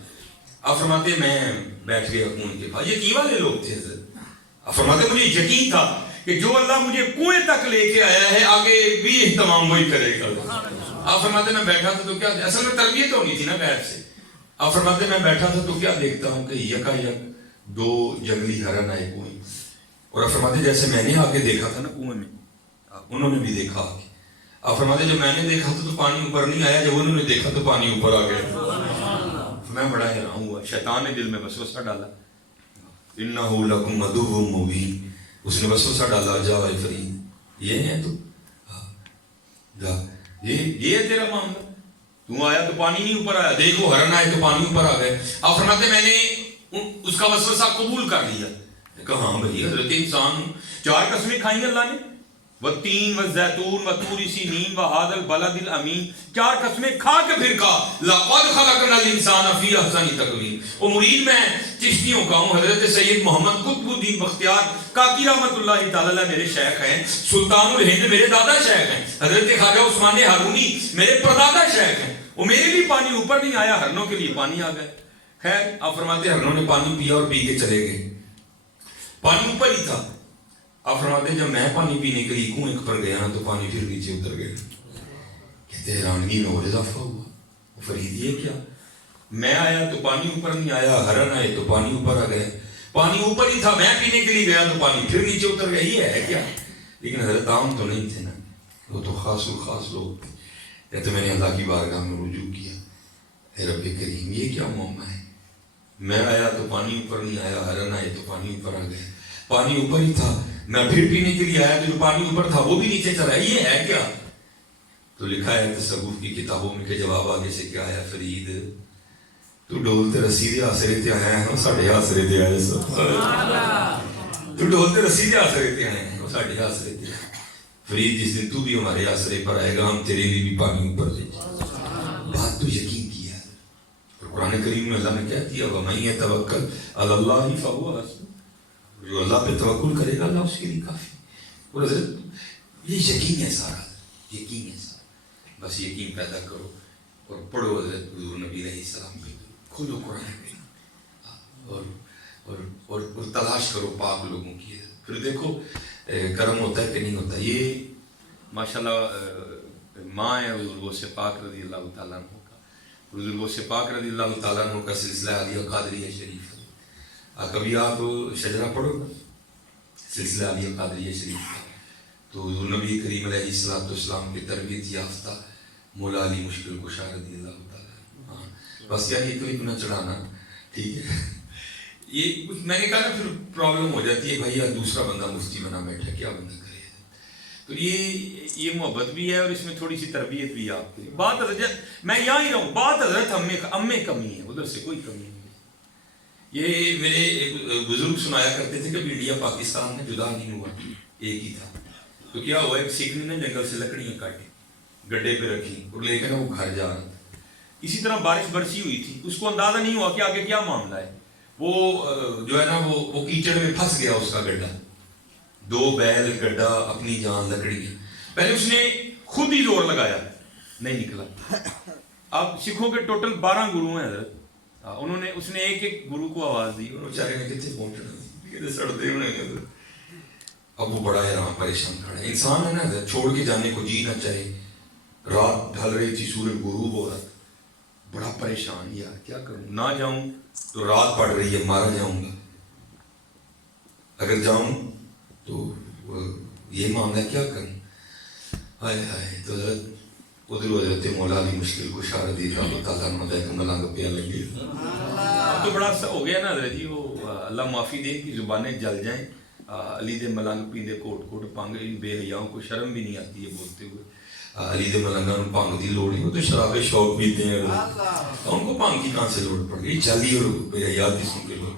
آپ فرماتے میں بیٹھ گیا کنویں کے پاس. یقین والے لوگ تھے حضرت. آپ فرماتے مجھے یقین تھا کہ جو اللہ مجھے کنویں تک لے کے آیا ہے آگے بھی اہتمام وہی کرے گا. آپ فرماتے میں بیٹھا تھا تو کیا, اصل میں تربیت ہونی تھی نا بیٹھ سے. آپ فرماتے میں بیٹھا تھا تو کیا دیکھتا ہوں کہ یکا یک 2 جنگلی ہرن آئے کنویں، اور آپ فرماتے جیسے میں نے آگے دیکھا تھا نا کنویں میں، انہوں نے بھی دیکھا آگے. آپ فرماتے جب میں نے دیکھا تھا تو پانی اوپر نہیں آیا، جب انہوں نے دیکھا تو پانی اوپر آ گیا. میں بڑا حیران ہوا. شیطان نے دل میں وسوسہ ڈالا، انہ لکم عدو مبین. اس نے وسوسہ ڈالا، جا اے فرید یہ ہے تو، جا یہ ہے تیرا معاملہ، تو آیا تو پانی نہیں اوپر آیا، دیکھو ہرن آئے تو پانی اوپر آ گئے. آپ فرماتے میں نے اس کا وسوسہ قبول کر لیا. کہا ہاں بھائی حضرت انسان 4 قسمیں کھائیں گے اللہ نے، والتین والزیتون وطور سینین وہذا البلد الامین. 4 قسمیں کھا کے پھر کہا لقد خلقنا الانسان فی احسن تقویم. وہ مرید میں چشتیوں کا ہوں. حضرت سید محمد قطب الدین بختیار کاکی رحمۃ اللہ تعالی علیہ میرے شیخ ہیں. سلطان الہند میرے دادا شیخ ہیں. حضرت خواجہ عثمان ہارونی میرے پردادا شیخ ہیں. وہ میرے لیے پانی اوپر نہیں آیا، ہرنوں کے لیے پانی آ گئے. خیر آپ فرماتے ہرنوں نے پانی پیا اور پی کے چلے گئے، پانی اوپر ہی تھا. آپ فرماتے جب میں پانی پینے کے لیے کنویں پر گیا نا تو پانی پھر نیچے اتر گیا. کہتے حیرانگی میں اور اضافہ ہوا. فرید یہ کیا، میں آیا تو پانی اوپر نہیں آیا، ہرن آئے تو پانی اوپر آ گئے. پانی اوپر ہی تھا، میں پینے کے لیے گیا تو پانی پھر نیچے اتر گیا. یہ ہے کیا؟ لیکن حضرت عام تو نہیں تھے نا، وہ تو خاص الخاص لوگ تھے. کہتے میں نے اللہ کی بارگاہ میں رجوع کیا، اے رب کریم یہ کیا معاملہ ہے، میں آیا تو پانی اوپر نہیں آیا، ہرن آئے تو پانی اوپر آ گئے. پانی اوپر ہی تھا، میں پھر پینے کے لیے آیا تو جو پانی اوپر تھا وہ بھی نیچے چلا. یہ ہے کیا؟ تو لکھا ہے تصوف کی کتابوں میں کہ جواب آگے سے کیا ہے، فرید تو ڈولتے رسی دے آسرے تے آیا ہے، وہ ساڑھے آسرے تے آئے. تو ڈولتے رسی دے آسرے تے آئے ہیں، وہ ساڑھے آسرے تے آئے. فرید جس دن تو بھی ہمارے آسرے پر آئے گا ہم تیرے لیے بھی پانی اوپر لے جائیں. بات تو یقین کی ہے. قرآن کریم میں اللہ نے کیا دیا، وَمَن يَتَوَكَّلْ عَلَى اللَّهِ فَهُوَ حَسْبُهُ. جو اللہ پہ توکل کرے گا اللہ اس کے لیے کافی. اور حضرت یہ یقین ہے سارا، یقین ہے سارا. بس یقین پیدا کرو اور پڑھو حضرت حضور نبی علیہ السلام پہ، کھولو قرآن کریم اور تلاش کرو پاک لوگوں کی. پھر دیکھو کرم ہوتا ہے کہ نہیں ہوتا. یہ ماشاءاللہ ماں ہے حضور غوث پاک رضی اللہ تعالیٰ عنہ کا. حضور غوث پاک رضی اللہ تعالیٰ عنہ کا سلسلہ عالیہ قادریہ شریف. کبھی آپ شجرہ پڑھو نا سلسلہ عالیہ قادریہ شریف کا، تو حضور نبی کریم علیہ السلام کی تربیت یافتہ مولا علی مشکل کشا رضی اللہ تعالیٰ. ہاں بس یار یہ تو اتنا چڑھانا ٹھیک ہے. یہ میں نے کہا نا پھر پرابلم ہو جاتی ہے بھائی دوسرا بندہ مفتی بنا بیٹھا کیا بندہ کرے. تو یہ محبت بھی ہے اور اس میں تھوڑی سی تربیت بھی ہے آپ کی. بات حضرت میں یہاں ہی رہوں، بات حضرت ہم میں کمی ہے، ادھر سے کوئی کمی نہیں. یہ میرے ایک بزرگ سنایا کرتے تھے کہ انڈیا پاکستان میں جدا نہیں ہوا، ایک ہی تھا. تو کیا ہوا ایک سکھ نے جنگل سے لکڑیاں کاٹی گڈھے پہ رکھی اور لے کے نا وہ گھر جا رہا تھا. اسی طرح بارش برسی ہوئی تھی، اس کو اندازہ نہیں ہوا کہ آگے کیا معاملہ ہے. وہ جو ہے نا وہ کیچڑ میں پھنس گیا اس کا گڈھا. 2 بیل گڈھا اپنی جان لکڑیاں. پہلے اس نے خود ہی زور لگایا نہیں نکلا. اب سکھوں کے ٹوٹل 12 گرو ہیں حضرت. اس نے ایک گرو کو آواز دی، انہوں بیچارے نے کتنے پہنچنا سڑتے ہوئے. اب وہ بڑا حیران پریشان کھڑا ہے. انسان ہے نا چھوڑ کے جانے کو جی نہ چاہے. رات ڈھل رہی تھی، سورج غروب ہو رہا تھا، بڑا پریشان یار کیا کروں، نہ جاؤں تو رات پڑ رہی ہے مارا جاؤں گا، اگر جاؤں تو یہ معاملہ کیا کروں. ہائے ہائے. تو ادھر حضرت مولا علی مشکل کشا رضی اللہ تعالیٰ عنہ کا ملنگ پیا لگی. اب تو بڑا سا ہو گیا نا حضرت جی، وہ اللہ معافی دے کہ زبانیں جل جائیں. علی دے ملنگ پیندے کوٹ کوٹ پانگ، ان بے حیاؤں کو شرم بھی نہیں آتی ہے بولتے ہوئے. علی دے ملنگاں نوں پانگ دی لوڑ نہیں، وہ تو شراب شوق پیتے ہیں. ان کو پانگ کی کہاں سے لوڑ پڑ گئی، چالی اور بے حیات قسم کے لوگ.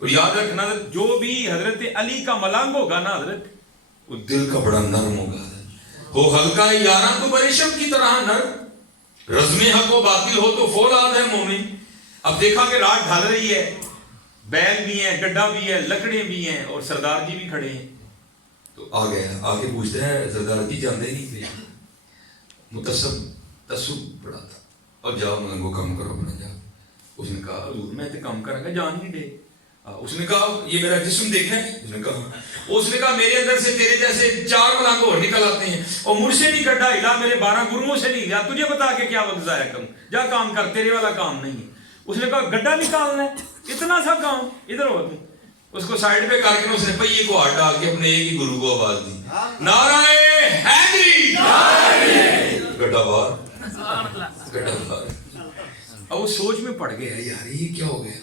اور یاد رکھنا جو بھی حضرت علی کا ملنگ ہوگا نا حضرت، وہ دل کا بڑا نرم ہوگا. ہو ہلکا یاراں تو بریشم کی طرح نرم، رزم حق و باطل ہو تو فولاد ہے مومن. اب دیکھا کہ رات ڈھل رہی ہے، بیل بھی ہیں، گڈھا بھی ہے، لکڑیں بھی ہیں اور سردار جی بھی کھڑے ہیں. تو آ گیا، آگے پوچھتے ہیں سردار جی جانتے نہیں تھے، تعصب بڑا تھا. اور جاؤ ملنگو کام کرو اپنا جاؤ. اس نے کہا حضور میں تو کام کروں گا، جان نہیں دے. اس نے کہا یہ میرا جسم دیکھا ہے. اس نے کہا میرے اندر سے تیرے جیسے 4 ملنگ اور نکل آتے ہیں اور مجھ سے نہیں گڈھا ہلا، میرے 12 گروؤں سے نہیں ہلا. تجھے بتا کے کیا وقت ضائع کروں، جا کام کر، تیرے والا کام نہیں ہے. اس نے کہا گڈھا نکالنا ہے اتنا سا گاؤں ادھر ہو تم. اس کو سائڈ پہ کر کے اس نے پہیے کو ہاتھ ڈال کے اپنے ایک ہی گرو کو آواز دی نعرہ حیدری گڈھا باہر گڈھا باہر. اب وہ سوچ میں پڑ گیا یار یہ کیا ہو گیا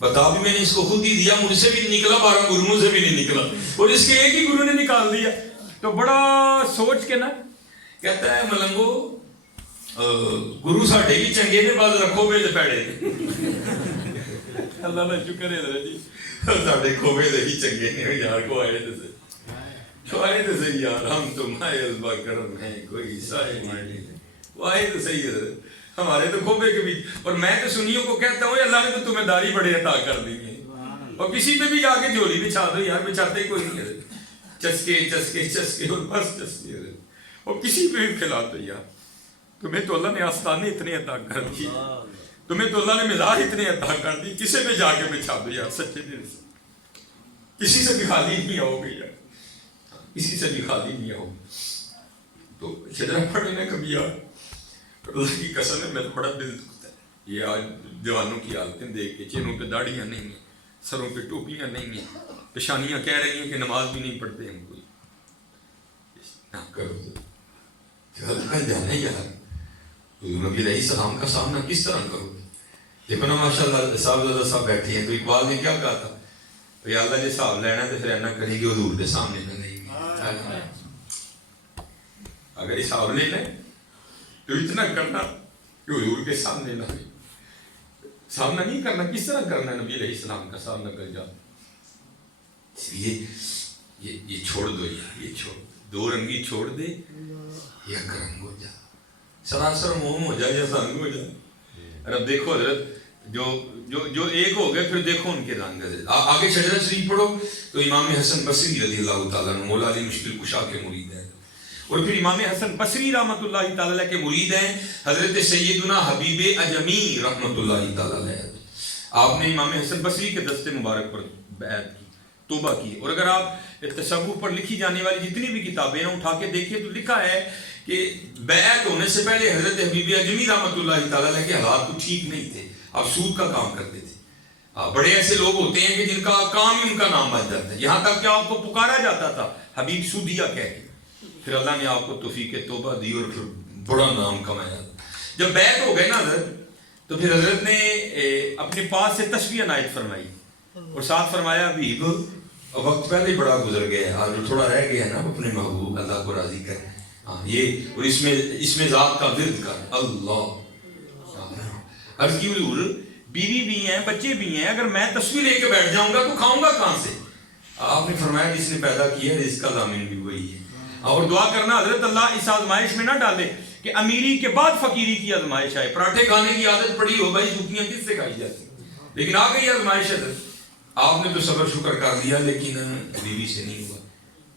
بتا بھی میں نے اس کو خود ہی دیا مجھ سے بھی نہیں نکلا 12 گروؤں سے بھی نہیں نکلا اور اس کے ایک ہی گرو نے نکال دیا. تو بڑا سوچ کے نا کہتا ہے ملنگو گرو ساڈے بھی چنگے نے بس رکھو بے پیڑے اللہ کا شکر ہے جی ساڈے کھوبے دے ہی چنگے نے یار کو آئے تو آئے تو صحیح یار ہم تو مائل با کرم ہیں کوئی سائے نہیں وہ آئے تو صحیح ہے ہمارے تو کھوبے کے بھی. اور میں تو سنیوں کو کہتا ہوں اللہ نے تو تمہیں داڑھی بڑے عطا کر دی ہے اور کسی پہ بھی جا کے جولی بچھا دو یار بچھاتے ہی کوئی نہیں ہے چسکے چسکے چسکے اور بس چسکے اور کسی پہ بھی کھلا دو یار. تمہیں تو اللہ نے آستانے اتنے عطا کر دی تمہیں تو اللہ نے مزاج اتنے عطا کر دی کسی پہ جا کے بچھا دو یار سچے دل سے کسی سے بھی خالی نہیں آؤ گے یار کسی سے بھی خالی نہیں آؤ. تو شجرا پڑھنے نے کبھی یار اللہ کی قسم ہے میرا بڑا دل دکھتا ہے یہ آج جوانوں کی حالتیں دیکھ کے چہروں پہ داڑیاں نہیں ہیں سروں پہ ٹوپیاں نہیں ہیں پیشانیاں کہہ رہی ہیں کہ نماز بھی نہیں پڑھتے ہم کوئی نہ کرو جانے یار نبی علیہ السلام کا سامنا کس طرح کرو گے. دیکھو نا ماشاء اللہ صاحب صاحب بیٹھے ہیں تو اقبال نے کیا کہا تھا یا اللہ جی حساب لینا ہے تو پھر اینا کریں گے حضور کے سامنے نہ نہیں گے اگر حساب لے لیں تو اتنا کرنا کہ حضور کے سامنے نہ نہیں سامنا نہیں کرنا کس طرح کرنا ہے نبی علیہ السلام کا سامنا کر جا. یہ چھوڑ دو یار یہ چھوڑ دو رنگی چھوڑ دے یا کرم ہو جا سراسر موم ہو جائے یا رنگ ہو جائے. اب دیکھو حضرت جو ایک ہو گئے پھر دیکھو ان کے رنگ آگے شجرہ شریف پڑھو تو امام حسن بصری رضی اللہ تعالیٰ عنہ مولا علی مشکل کشا کے مرید ہیں اور پھر امام حسن بصری رحمۃ اللہ تعالیٰ کے مرید ہیں حضرت سیدنا حبیب اجمی رحمۃ اللہ تعالیٰ علیہ. آپ نے امام حسن بصری کے دستے مبارک پر بیعت کی توبہ کی اور اگر آپ تصوف پر لکھی جانے والی جتنی بھی کتابیں ہیں اٹھا کے دیکھیں تو لکھا ہے کہ بیعت ہونے سے پہلے حضرت حبیب اجمی رحمۃ اللہ تعالیٰ علیہ کے حالات تو ٹھیک نہیں تھے آپ سود کا کام کرتے تھے. بڑے ایسے لوگ ہوتے ہیں کہ جن کا کام ہی ان کا نام بن جاتا ہے یہاں تک کہ آپ کو پکارا جاتا تھا حبیب سودیا کہہ کے پھر اللہ نے آپ کو توفیق توبہ دی اور پھر بڑا نام کمایا. جب بیعت ہو گئے نا حضرت تو پھر حضرت نے اپنے پاس سے تسبیح عنایت فرمائی اور ساتھ فرمایا حبیب وقت پہلے بڑا گزر گیا آج جو تھوڑا رہ گیا نا اپنے محبوب اللہ کو راضی کر یہ اور اس میں ذات کا ورد کر اللہ. عرض کی حضور بیوی بھی ہیں بچے بھی ہیں اگر میں تسبیح لے کے بیٹھ جاؤں گا تو کھاؤں گا کہاں سے. آپ نے فرمایا جس نے پیدا کیا ہے اس کا ضامن بھی وہی ہے اور دعا کرنا حضرت اللہ اس آزمائش میں نہ ڈالے کہ امیری کے بعد فقیری کی آزمائش آئے. پراٹھے کھانے کی عادت پڑی ہو بھائی سوکھیاں کس سے کھائی جاتی لیکن آ گئی آزمائش حضرت آپ نے تو صبر شکر کر دیا لیکن بیوی سے نہیں ہوا.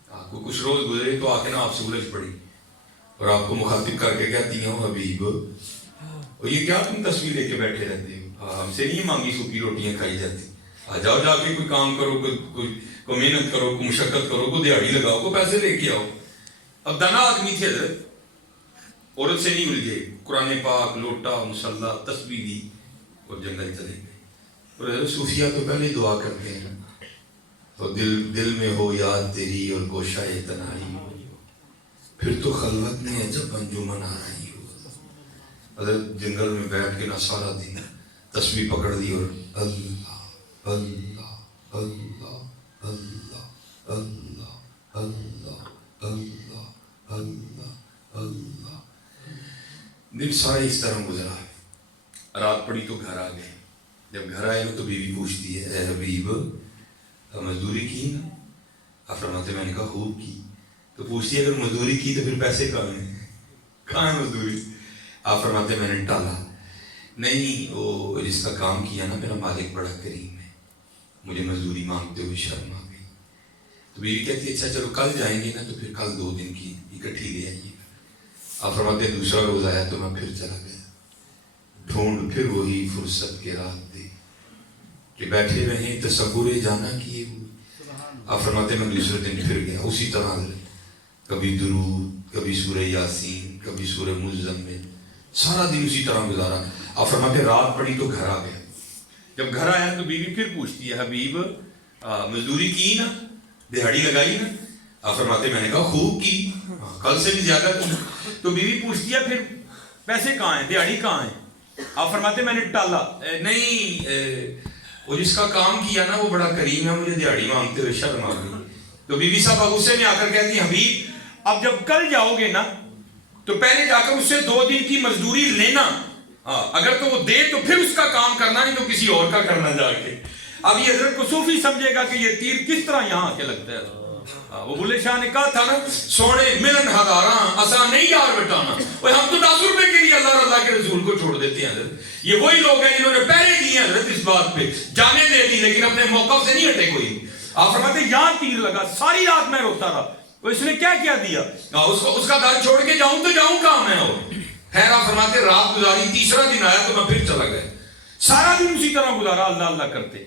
آپ کو کچھ روز گزرے تو آ کے نا آپ سے الجھ پڑی اور آپ کو مخاطب کر کے کہتی ہوں حبیب اور یہ کیا تم تصویر لے کے بیٹھے رہتے ہو ہم سے نہیں مانگی سوکھی روٹیاں کھائی جاتی آ جاؤ جا کے کوئی کام کرو کوئی محنت کرو کوئی مشقت کرو کوئی دیہڑی لگاؤ کوئی پیسے لے کے آؤ. اب دانا آدمی تھے حضرت عورت سے نہیں الجھے قرآن پاک لوٹا مصلی تسبیح دی اور جنگل چلے گئے. اور حضرت صوفیہ تو پہلے دعا کرتے ہیں تو دل میں ہو یاد تیری اور گوشہ تنہائی ہو پھر تو خلوت میں جب انجمن آ رہی ہو. حضرت جنگل میں بیٹھ کے نہ سارا دن تسبیح پکڑ دی اور اللہ اللہ اللہ اللہ اللہ اللہ اللہ اللہ اللہ. دن سارے اس طرح گزرا ہے. رات پڑی تو گھر آ گئے. جب گھر آئے تو بیوی پوچھتی ہے اے حبیب مزدوری کی نا آپ فرماتے میں نے کہا خوب کی. تو پوچھتی ہے اگر مزدوری کی تو پھر پیسے کہاں ہے مزدوری. آپ فرماتے میں نے ٹالا نہیں وہ جس کا کام کیا نا میرا مالک بڑا کریم ہے مجھے مزدوری مانگتے ہوئے شرم آ گئی. تو بیوی کہتی ہے اچھا چلو کل جائیں گے نا تو پھر کل 2 دن کی اکٹھی لے آئیے. آپ فرماتے ہیں دوسرا روز آیا تو میں پھر چلا گیا ڈھونڈ پھر وہی فرصت کے رات دے کہ بیٹھے رہیں تصور جانا کیے ہوئے. آپ فرماتے ہیں میں دوسرے دن پھر گیا اسی طرح کبھی درود کبھی سورہ یاسین کبھی سورہ مزمل سارا دن اسی طرح گزارا. آپ فرماتے ہیں رات پڑی تو گھر آ گیا جب گھر آیا تو بیوی پھر پوچھتی ہے حبیب مزدوری کی نا, دہاڑی لگائی نا؟ آپ فرماتے میں نے کہا خوب کی, کل سے بھی زیادہ کی. تو بیوی پوچھتی ہے پھر پیسے کہاں ہیں, دہاڑی کہاں ہے؟ آپ فرماتے میں نے ٹالا, نہیں وہ جس کا کام کیا نا وہ بڑا کریم ہے, مجھے دہاڑی مانگتے ہوئے شرم آ گئی. تو بیوی صاحب غصے میں آ کر کہتی حبیب اب جب کل جاؤ گے نا تو پہلے جا کر اس سے 2 دن کی مزدوری لینا, اگر تو وہ دے تو پھر اس کا کام کرنا, نہیں تو کسی اور کا کرنا جا کے. اب یہ حضرت کو صوفی سمجھے گا کہ یہ تیر کس طرح یہاں آ کے لگتا ہے. وہ بلے شاہ نے کہا تھا نا سونے ملن ہزاراں آسان نہیں یار بٹانا, ہم تو 10 روپے کے لیے اللہ اور اللہ کے رسول کو چھوڑ دیتے ہیں حضرت. یہ وہی لوگ ہیں جنہوں نے پہلے دیے حضرت اس بات پہ جانے دے دی لیکن اپنے موقع سے نہیں ہٹے کوئی. آپ فرماتے یہاں تیر لگا, ساری رات میں روتا رہا. وہ اس نے کیا دیا, اس کا گھر چھوڑ کے جاؤں تو جاؤں کہاں میں. اور خیر آپ فرماتے رات گزاری, تیسرا دن آیا تو میں پھر چلا گیا. سارا دن اسی طرح گزارا اللہ اللہ کرتے.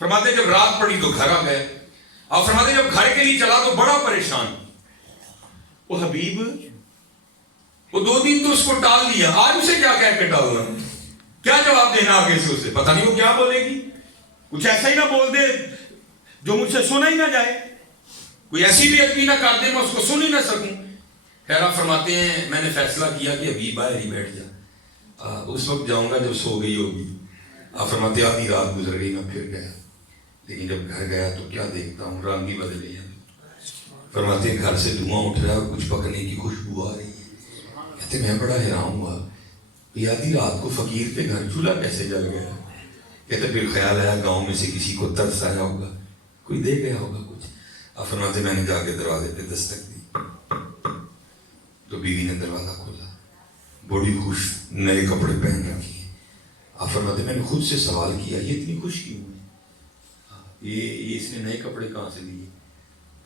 فرماتے جب رات پڑی تو گھر آ گئے. آپ فرماتے جب گھر کے لیے چلا تو بڑا پریشان. وہ حبیب وہ 2 دن تو اس کو ٹال دیا, آج اسے کیا کہہ کے ٹالنا, کیا جواب دینا آگے سے اسے, پتہ نہیں وہ کیا بولے گی. کچھ ایسا ہی نہ بول دے جو مجھ سے سنا ہی نہ جائے, کوئی ایسی بھی ادبی نہ کر دے میں اس کو سن ہی نہ سکوں. خیر آپ فرماتے ہیں میں نے فیصلہ کیا کہ ابھی باہر ہی بیٹھ جا, اس وقت جاؤں گا جب سو گئی ہوگی. آپ فرماتے آدھی رات گزر گئی, میں پھر گیا. لیکن جب گھر گیا تو کیا دیکھتا ہوں, رنگ ہی بدل گیا. فرماتے ہیں گھر سے دھواں اٹھ رہا ہے اور کچھ پکنے کی خوشبو آ رہی ہے. کہتے میں بڑا حیران ہوا, آدھی رات کو فقیر پہ گھر چولہا کیسے جل گیا. کہتے پھر خیال آیا گاؤں میں سے کسی کو ترس آیا ہوگا, کوئی دے گیا ہوگا کچھ. آپ فرماتے میں نے جا کے دروازے پہ دستک دی تو بیوی نے دروازہ کھولا, بڑی خوش, نئے کپڑے پہن رکھے ہیں. آپ فرماتے میں نے خود سے سوال کیا یہ اتنی خوش کیوں ہے, یہ اس نے نئے کپڑے کہاں سے لیے.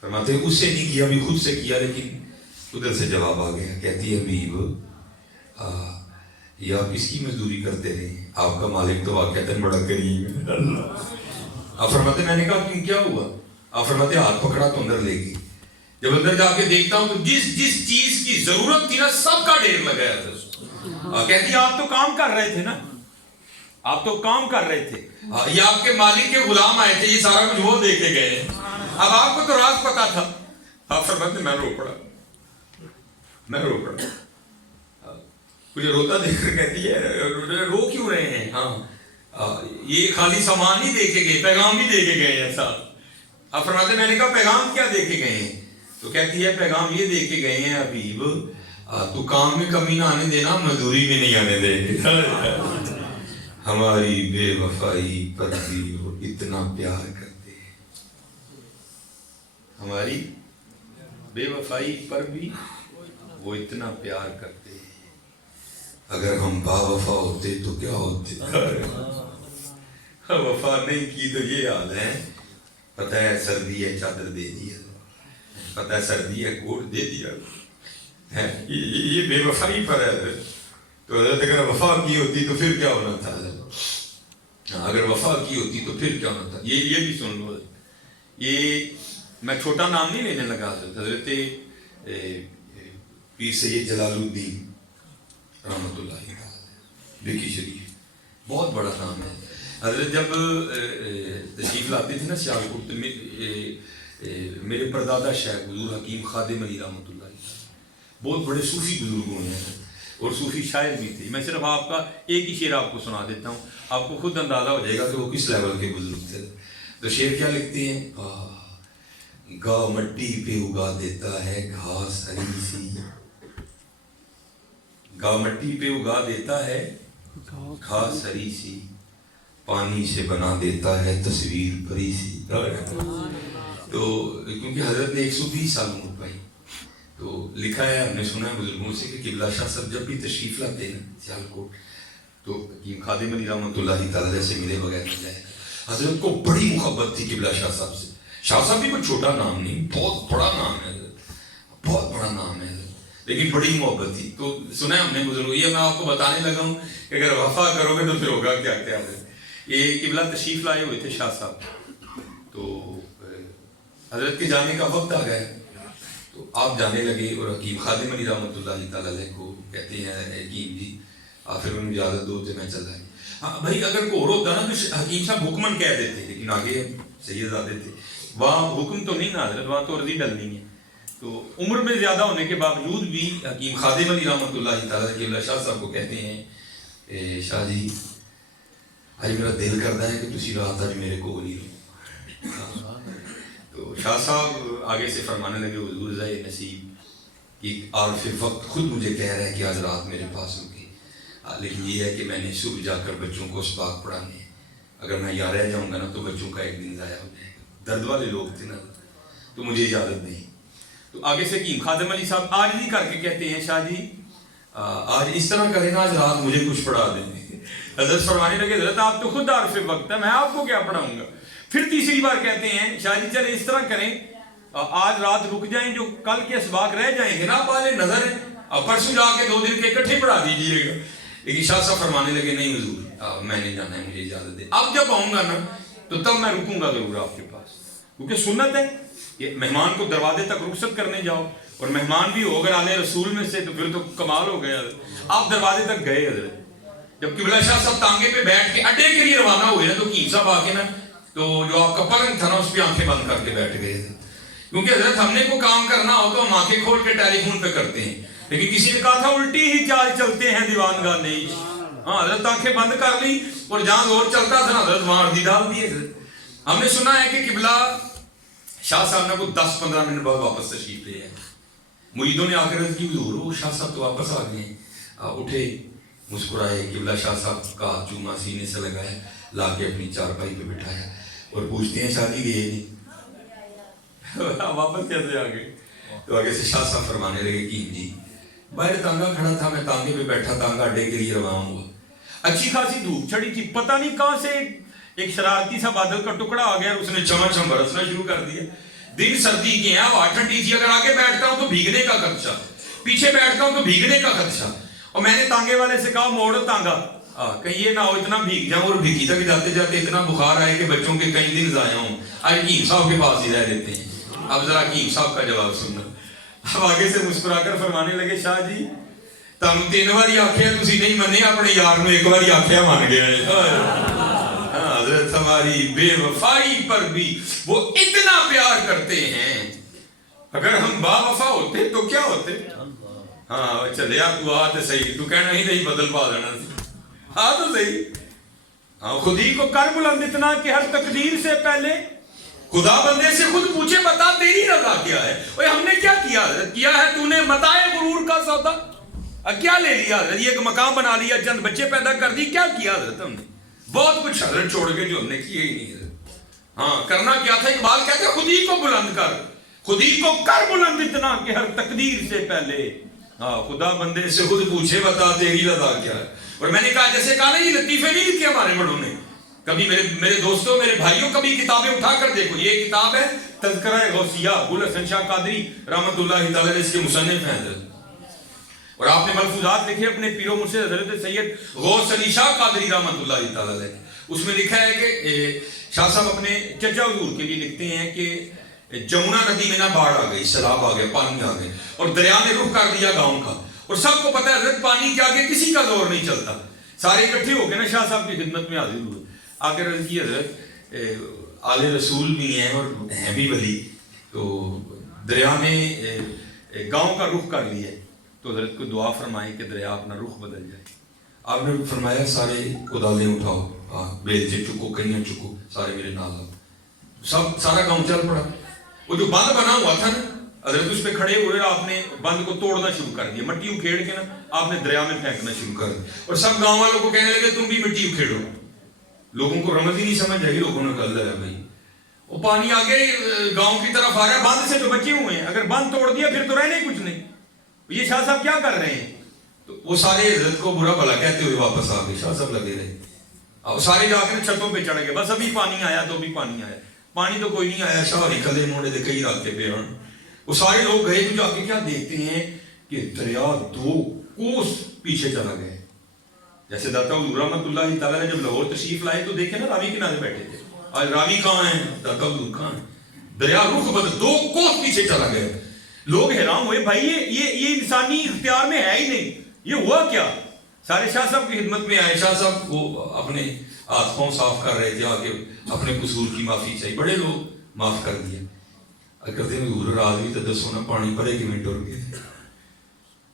فرماتے اس سے نہیں کیا, بھی خود سے کیا, لیکن ادھر سے جواب آ گیا. کہتی ہے حبیب یہ آپ کس کی مزدوری کرتے رہے, آپ کا مالک تو واقعتاً بڑا کریم ہے. آپ فرماتے میں نے کہا کیوں کیا ہوا. آپ فرماتے ہاتھ پکڑا تو اندر لے گئی. جب اندر جا کے دیکھتا ہوں تو جس چیز کی ضرورت تھی نا سب کا ڈھیر لگایا تھا. کہتی آپ تو کام کر رہے تھے نا, آپ تو کام کر رہے تھے, یہ آپ کے مالک کے غلام آئے تھے, یہ سارا کچھ وہ دے کے گئے ہیں, اب آپ کو تو راز پتا تھا. آپ فرماتے میں رو پڑا. مجھے روتا دیکھ کر کہتی ہے رو کیوں رہے ہیں. یہ خالی سامان نہیں دے کے گئے, پیغام بھی دے کے گئے ہیں صاحب. آپ فرماتے میں نے کہا پیغام کیا دے کے گئے ہیں. تو کہتی ہے پیغام یہ دے کے گئے ہیں حبیب تو کام میں کمی نہ آنے دینا, مزدوری میں نہیں آنے دے گے. ہماری بے وفائی پر بھی وہ اتنا پیار کرتے ہیں, ہماری بے وفائی پر بھی وہ اتنا پیار کرتے ہیں. اگر ہم با وفا ہوتے تو کیا ہوتے, وفا نہیں کی تو یہ حال ہے. پتہ ہے سردی ہے چادر دے دیا, پتہ ہے سردی ہے کوٹ دے دیا, یہ بے وفائی پر ہے. تو حضرت اگر وفا کی ہوتی تو پھر کیا ہونا تھا, اگر وفا کی ہوتی تو پھر کیا ہونا تھا. یہ بھی سن لو, یہ میں چھوٹا نام نہیں لینے لگا. حضرت پیر سید جلال الدین رحمۃ اللہ بکی شریف بہت بڑا نام ہے. حضرت جب تشریف لاتے تھے نا سیالکوٹ, میرے پردادا شیخ حضور حکیم خادم علی رحمۃ اللہ بہت بڑے صوفی بزرگ ہوئے ہیں اور صوفی شاعر بھی تھے. میں صرف آپ کا ایک ہی شعر آپ کو سنا دیتا ہوں, آپ کو خود اندازہ ہو جائے گا کہ وہ کس لیول کے بزرگ تھے. تو شعر کیا لکھتے ہیں, گاؤں مٹی پہ اگا دیتا ہے گھاس ہری سی, گاؤں مٹی پہ اگا دیتا ہے گھاس ہری سی, پانی سے بنا دیتا ہے تصویر پری سی. تو کیونکہ حضرت نے 120 سال عمر پائی, تو لکھا ہے, ہم نے سنا ہے بزرگوں سے کہ قبلہ شاہ صاحب جب بھی تشریف لاتے ہیں سیالکوٹ تو حکیم خادم علی رحمۃ اللہ تعالی سے ملے بغیر نہیں جائے. حضرت کو بڑی محبت تھی قبلہ شاہ صاحب سے. شاہ صاحب بھی کوئی چھوٹا نام نہیں, بہت بڑا نام ہے, بہت بڑا نام ہے, لیکن بڑی محبت تھی. تو سنا ہے ہم نے بزرگوں, یہ میں آپ کو بتانے لگا ہوں کہ اگر وفا کرو گے تو پھر ہوگا کیا کیا ہے. یہ قبلہ تشریف لائے ہوئے تھے شاہ صاحب, تو حضرت کے جانے کا وقت آ گیا تو آپ جانے لگے اور حکیم خادم علی رحمۃ اللہ تعالی کو کہتے ہیں حکیم جی آپ پھر انہیں اجازت دو تو میں چل آئی. ہاں بھائی اگر گھور ہوتا نا تو حکیم صاحب حکمن کہہ دیتے، لیکن آگے سیدزادے تھے، وہاں حکم تو نہیں نا حضرت، وہاں تو عرضی ڈلنی ہے. تو عمر میں زیادہ ہونے کے باوجود بھی حکیم خادم علی رحمۃ اللہ تعالیٰ کی اللہ شاہ صاحب کو کہتے ہیں شاہ جی آج میرا دل کرتا ہے کہ تسی رات آج میرے کو نہیں رہو. تو شاہ صاحب آگے سے فرمانے لگے حضور ذائے نصیب کہ عارف وقت خود مجھے کہہ رہا ہے کہ آج رات میرے پاس ہوگی، لیکن یہ ہے کہ میں نے صبح جا کر بچوں کو اسباق پڑھانے ہیں، اگر میں یہاں رہ جاؤں گا نا تو بچوں کا ایک دن ضائع ہو جائے گا. درد والے لوگ تھے نا تو مجھے اجازت نہیں. تو آگے سے حکیم خادم علی صاحب آج بھی کر کے کہتے ہیں شاہ جی آج اس طرح کریں نا، آج رات مجھے کچھ پڑھا دیں. حضرت فرمانے لگے حضرت آپ تو خود عارف وقت ہے، میں آپ کو کیا پڑھاؤں گا. پھر تیسری بار کہتے ہیں شاہ جی چلے اس طرح کریں آج رات رک جائیں، جو کل کے اسباق رہ جائیں گے نا آپ والے نظر ہیں، اب پرسوں جا کے 2 دن کے اکٹھے پڑھا دیجیے گا. لیکن شاہ صاحب فرمانے لگے نہیں حضور میں نہیں جانا ہے، مجھے اجازت دے. اب جب آؤں گا نا تو تب میں رکوں گا ضرور آپ کے پاس، کیونکہ سنت ہے کہ مہمان کو دروازے تک رخصت کرنے جاؤ، اور مہمان بھی ہو اگر آلے رسول میں سے تو پھر تو کمال ہو گیا. آپ دروازے تک گئے حضرت، جب قبلہ شاہ صاحب تانگے پہ بیٹھ کے اڈے کے لیے روانہ ہوئے نا تو حکیم صاحب آ کے نا تو جو آپ کا پلنگ تھا نا اس پہ آنکھیں بند کر کے بیٹھ گئے تھے. کیونکہ حضرت ہم نے کوئی کام کرنا ہو تو ہم آنکھیں کھول کے ٹیلی فون پہ کرتے ہیں، لیکن کسی نے کہا تھا الٹی ہی چال چلتے ہیں دیوان گاہ نہیں. ہاں حضرت آنکھیں بند کر لی اور جہاں زور چلتا تھا نا حضرت وہاں عرضی ڈال دی. ہم نے سنا ہے کہ قبلہ شاہ صاحب نے کوئی 10-15 منٹ بعد واپس تشریف لے آئے. مریدوں نے آ کر عرض کی حضور شاہ صاحب تو واپس آ گئے ہیں. اٹھے مسکرائے، قبلہ شاہ صاحب کا چوما سینے سے لگایا، لا کے اپنی چارپائی پہ بٹھایا اور پوچھتے ہیں شادی گئے نہیں واپس کیسے آ گئے. تو آگے سے شاہ صاحب فرمانے لگے کہ جی باہر تانگا کھڑا تھا، میں تانگے پہ بیٹھا، تانگا اڈے کے لیے روانہ ہوا، اچھی خاصی دھوپ چڑھی تھی، پتہ نہیں کہاں سے ایک شرارتی سا بادل کا ٹکڑا آ گیا اور اس نے چمچم برسنا شروع کر دیا. دن سردی کے ہیں، ہوا ٹھنڈی تھی، اگر آگے بیٹھتا ہوں تو بھیگنے کا خدشہ، پیچھے بیٹھتا ہوں تو بھیگنے کا خدشہ. اور میں نے تانگے والے سے کہا موڑو تانگا، کہیں یہ نہ ہو اتنا بھیگ جاؤں اور بھیگی تک جاتے جاتے اتنا بخار آئے کہ بچوں کے کئی دن ضائع ہوں. آج حکیم صاحب کے پاس ہی رہ لیتے ہیں. اب ذرا حکیم صاحب کا جواب سننا. اب آگے سے مسکرا کر فرمانے لگے شاہ جی تانوں 3 بار آخیا تسی نہیں منے، اپنے یار نو 1 بار آخیا مان گیا. حضرت ہماری بے وفائی پر بھی وہ اتنا پیار کرتے ہیں. اگر ہم با وفا ہوتے تو کیا ہوتے. ہاں چلے تو آ تو صحیح، تو کہنا ہی نہیں بدل پا دینا آ تو صحیح. ہاں خود ہی کو کر بلند اتنا کہ ہر تقدیر سے پہلے خدا بندے سے خود پوچھے بتا تیری رضا کیا ہے. اوے ہم نے کیا کیا حضرت؟ کیا ہے تو نے متاع غرور کا سودا، کیا لے لیا حضرت؟ یہ ایک مقام بنا لیا، چند بچے پیدا کر دی، کیا کیا حضرت ہم نے؟ بہت کچھ حضرت چھوڑ کے جو ہم نے کیے ہی نہیں حضرت. ہاں کرنا کیا تھا؟ اقبال کہتے ہیں خود ہی کو بلند کر، خود ہی کو کر بلند اتنا کہ ہر تقدیر سے پہلے ہاں خدا بندے سے خود پوچھے بتا تیری رضا کیا ہے. اور میں نے کہا جیسے کہا نا یہ لطیفے نہیں لکھے ہمارے بڑوں نے. کبھی میرے دوستوں میرے بھائیوں کبھی کتابیں اٹھا کر دیکھو، یہ کتاب ہے تذکرہ غوثیہ، ابو الحسن شاہ قادری رحمۃ اللہ تعالی علیہ اس کے مصنف ہیں حضرت. اور آپ نے ملفوظات لکھے اپنے پیرو مرشد حضرت سید غوث علی شاہ قادری رحمۃ اللہ تعالی علیہ. اس میں لکھا ہے کہ شاہ صاحب اپنے چچا حضور کے لیے لکھتے ہیں کہ جمنا ندی میں نہ باڑھ آ گئی، سیلاب آ گیا، پانی آ گئے اور دریا نے رخ کر دیا گاؤں کا. اور سب کو پتہ ہے حضرت پانی کے آگے کسی کا زور نہیں چلتا. سارے اکٹھے ہو کے نا شاہ صاحب کی خدمت میں حاضر ہوئے. آ کے عرض کی حضرت آل رسول بھی ہیں اور ہیں بھی ولی، تو دریا نے گاؤں کا رخ کر لیا ہے، تو حضرت کو دعا فرمائیں کہ دریا اپنا رخ بدل جائے. آپ نے فرمایا سارے کدالیں اٹھاؤ، بیلچے چکو، کئیاں چکو، سارے میرے نال آؤ. سارا گاؤں چل پڑا. وہ جو بند بنا ہوا تھا نا حضرت اس پہ کھڑے ہوئے، آپ نے بند کو توڑنا شروع کر دیا، مٹی اکھیڑ کے نا آپ نے دریا میں پھینکنا شروع کر دیا. اور سب گاؤں والوں کو کہنے لگے تم بھی مٹی اکھیڑو. لوگوں کو رمز ہی نہیں سمجھ آئی، لوگوں نے کہا ہے بھائی وہ پانی آگے گاؤں کی طرف آ رہا ہے، بند سے تو بچے ہوئے ہیں، اگر بند توڑ دیا پھر تو رہنے کچھ نہیں. یہ شاہ صاحب کیا کر رہے ہیں؟ تو وہ سارے حضرت کو برا بھلا کہتے ہوئے واپس آ گئے. شاہ صاحب لگے رہے، اب سارے جا کے چھتوں پہ چڑھ گئے، بس ابھی پانی آیا تو بھی پانی آیا، پانی تو کوئی نہیں آیا. شاہ نکلے موڑے دے کئی راتے پہ ہن. وہ سارے لوگ گئے تو جا کے کیا دیکھتے ہیں کہ دریا 2 کوس پیچھے چلا گیا. جیسے داتا حضور رحمۃ اللہ تعالیٰ نے جب لاہور تشریف لائے تو دیکھے نا راوی کنارے بیٹھے تھے. آج راوی کہاں ہیں؟ داتا حضور کہاں ہیں؟ دریا رخ بدل 2 کوس پیچھے چلا گیا. لوگ حیران ہوئے، بھائی یہ انسانی اختیار میں ہے ہی نہیں، یہ ہوا کیا؟ سارے شاہ صاحب کی خدمت میں آئے. شاہ صاحب وہ اپنے ہاتھ پاؤں صاف کر رہے تھے, آ کے اپنے قصور کی معافی چاہیے. بڑے لوگ معاف کر دیا کرتے ہیں حضور راز بھی تو دسو نا پانی پڑے کہ میں ٹر گئے.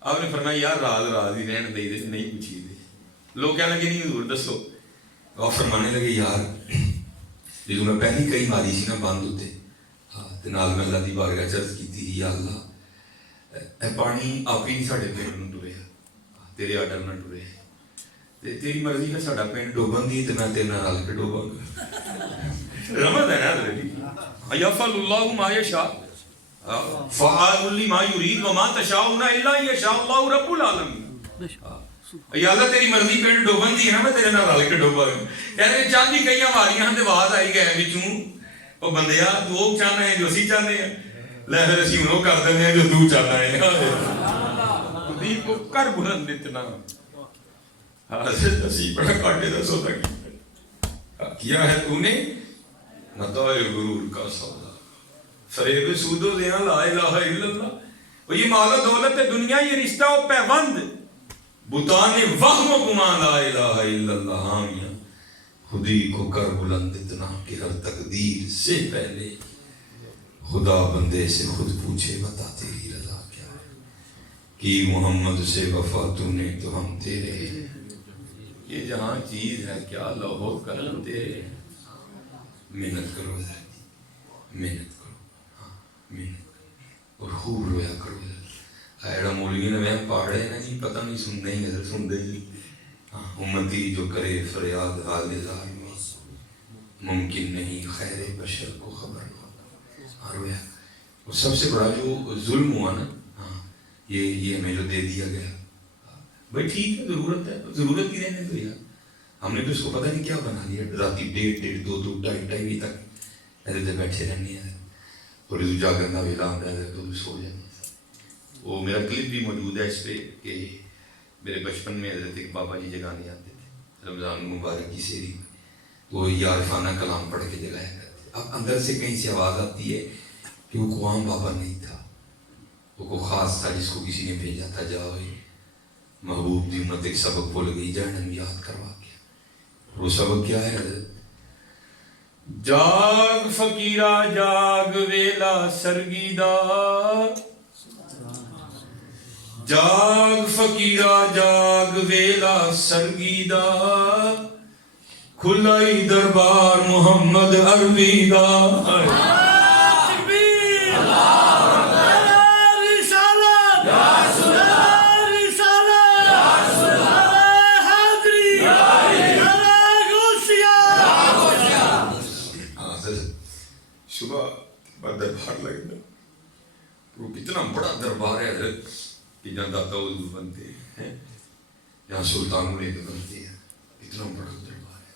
آپ نے فرمایا یار راز ہی رہن دے نہیں پوچھی دے. لوگ کہنے لگے نہیں حضور دسو. آپ فرمانے لگے یار جدو میں پہلی کئی ماری سی نا بند ہوتے تے نال میں اللہ دی بارگاہ عرض کیتی یا اللہ اے پانی آپ ہی نہیں ساڈے پنڈ نوں ٹریا, تیرے آرڈر نہ ٹرے, تے تیری مرضی ہے ساڈا پنڈ ڈوبن دی تے میں تیرے نال رل کے ڈوباں گا. رحمت ہے نا حضرت یفعل اللہ ما یشاء فعال لما یرید وما تشاءون الا یشاء اللہ رب العالمین. یا اللہ تیری مرضی پنڈ ڈوبن دی ہے نا میں تیرے نال رل کے ڈوباں گا. کہتے چاندی کئی ماریاں تے آواز آئی گئے وچوں او بندیا تو وہ چاہنا ہے جو اسی چاہتے ہیں, لے پھر اسی وہ کر دیندے ہیں جو تو چاہنا ہے. خودی کو کر بلند اتنا حضرت اسی بڑا کاٹے دا سودا کیا ہے تو نے متاع غرور کا سودا, فریب سود و زنا لا الہ الا اللہ. وہ یہ مال و دولت دنیا یہ رشتہ و پیوند بتانے وہم و گمان لا الہ الا اللہ. حامیاں خودی کو کر بلند اتنا کہ ہر تقدیر سے پہلے خدا بندے سے خود پوچھے بتا تیری رضا کیا ہے, کہ محمد سے وفا تو نے تو ہم تیرے, یہ جہاں چیز ہے کیا لوہو کرم تیرے. محنت کرو محنت کرو, ہاں محنت کرو اور خوب رویا کرو. ایڑا مولوی نے میں پاڑے نا نہیں پتہ نہیں سننے ہی نظر سن دے گی. امتی جو کرے فریاد حال زار میں ممکن نہیں خیر بشر کو خبر ہو. رویا اور سب سے بڑا جو ظلم ہوا نا, ہاں یہ ہمیں جو دے دیا گیا, بھائی ٹھیک ہے ضرورت ہے, ضرورت کی رہنے دو یار. ہم نے تو اس کو پتہ نہیں کیا بنا لیا, راتی 1:30 2 2 2:30 بجے تک ایسے بیٹھے رہنے ہیں اور جاگن کا ویلا آتا ہے تو سو جانے. وہ میرا کلپ بھی موجود ہے اس پہ کہ میرے بچپن میں حضرت ایک بابا جی جگانے آتے تھے رمضان مبارک کی سیری میں, وہ عارفانہ کلام پڑھ کے جگایا کرتے. اب اندر سے کہیں سے آواز آتی ہے کہ وہ کوئی عام بابا نہیں تھا, وہ کوئی خاص تھا جس کو کسی نے بھیجا تھا, جاؤ محبوب دی امت ایک سبق بول گئی جہنم یاد کروا کے. وہ سبق کیا ہے حضرت؟ جاگ فقیرہ جاگ ویلا سرگیدہ, جاگ فقیرہ جاگ ویلا سرگیدہ, کھلائی دربار محمد عربی دا. صبح دربار لگتا, وہ کتنا بڑا دربار ہے حضرت کہ جہاں داتا حضور بنتے ہیں, جہاں سلطان مرید بنتے ہیں, اتنا بڑا دربار ہے.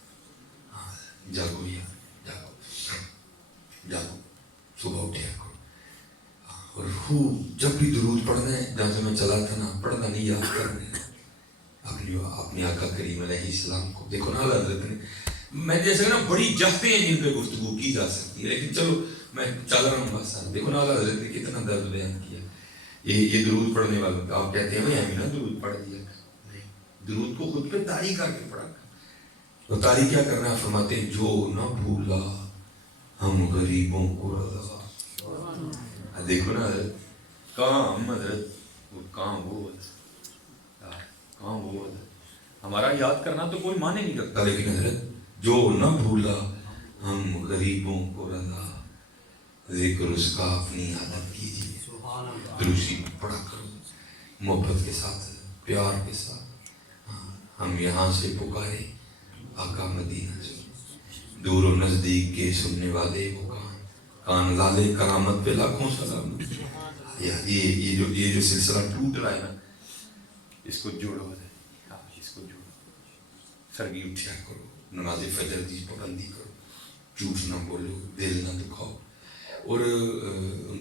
ہاں جاگو یار جاگو جاگو, صبح اٹھیا کرو. اور خوب جب بھی درود پڑھنا ہے, جہاں سے میں چلا تھا نا, پڑھنا نہیں یاد کرنا اپنے آقا کریم علیہ السلام کو. دیکھو نا حضرت نے, میں جیسے نا بڑی جہتیں ہیں جن پہ گفتگو کی جا سکتی ہے, لیکن چلو میں چل رہا ہوں بس. دیکھو نا حضرت نے کتنا درد بیان کیا. یہ درود پڑھنے والوں کا آپ کہتے ہیں بھائی ہمیں نا درود پڑھ دیا, نہیں, درود کو خود پہ طاری کر کے پڑھا کر. اور طاری کیا کرنا ہے, فرماتے ہیں جو نہ بھولا ہم غریبوں کو رضا. دیکھو نا حضرت کہاں ہم حضرت, کہاں وہ حضرت, کہاں وہ حضرت. ہمارا یاد کرنا تو کوئی معنی نہیں رکھتا, لیکن حضرت جو نہ بھولا ہم غریبوں کو رضا, ذکر اس کا اپنی عادت کیجیے. دروشی پڑھا کرو محبت کے ساتھ, پیار کے ساتھ. ہم یہاں سے پکارے آقا مدینہ سے, دور و نزدیک کے سننے والے وہ کان لالے کرامت پہ لاکھوں سلام. یہ جو سلسلہ ٹوٹ رہا ہے نا, اس کو جوڑو, اس کو جوڑو. سرگی اٹھیا کرو, نماز فجر کی پابندی کرو, جھوٹ نہ بولو, دل نہ دکھاؤ. اور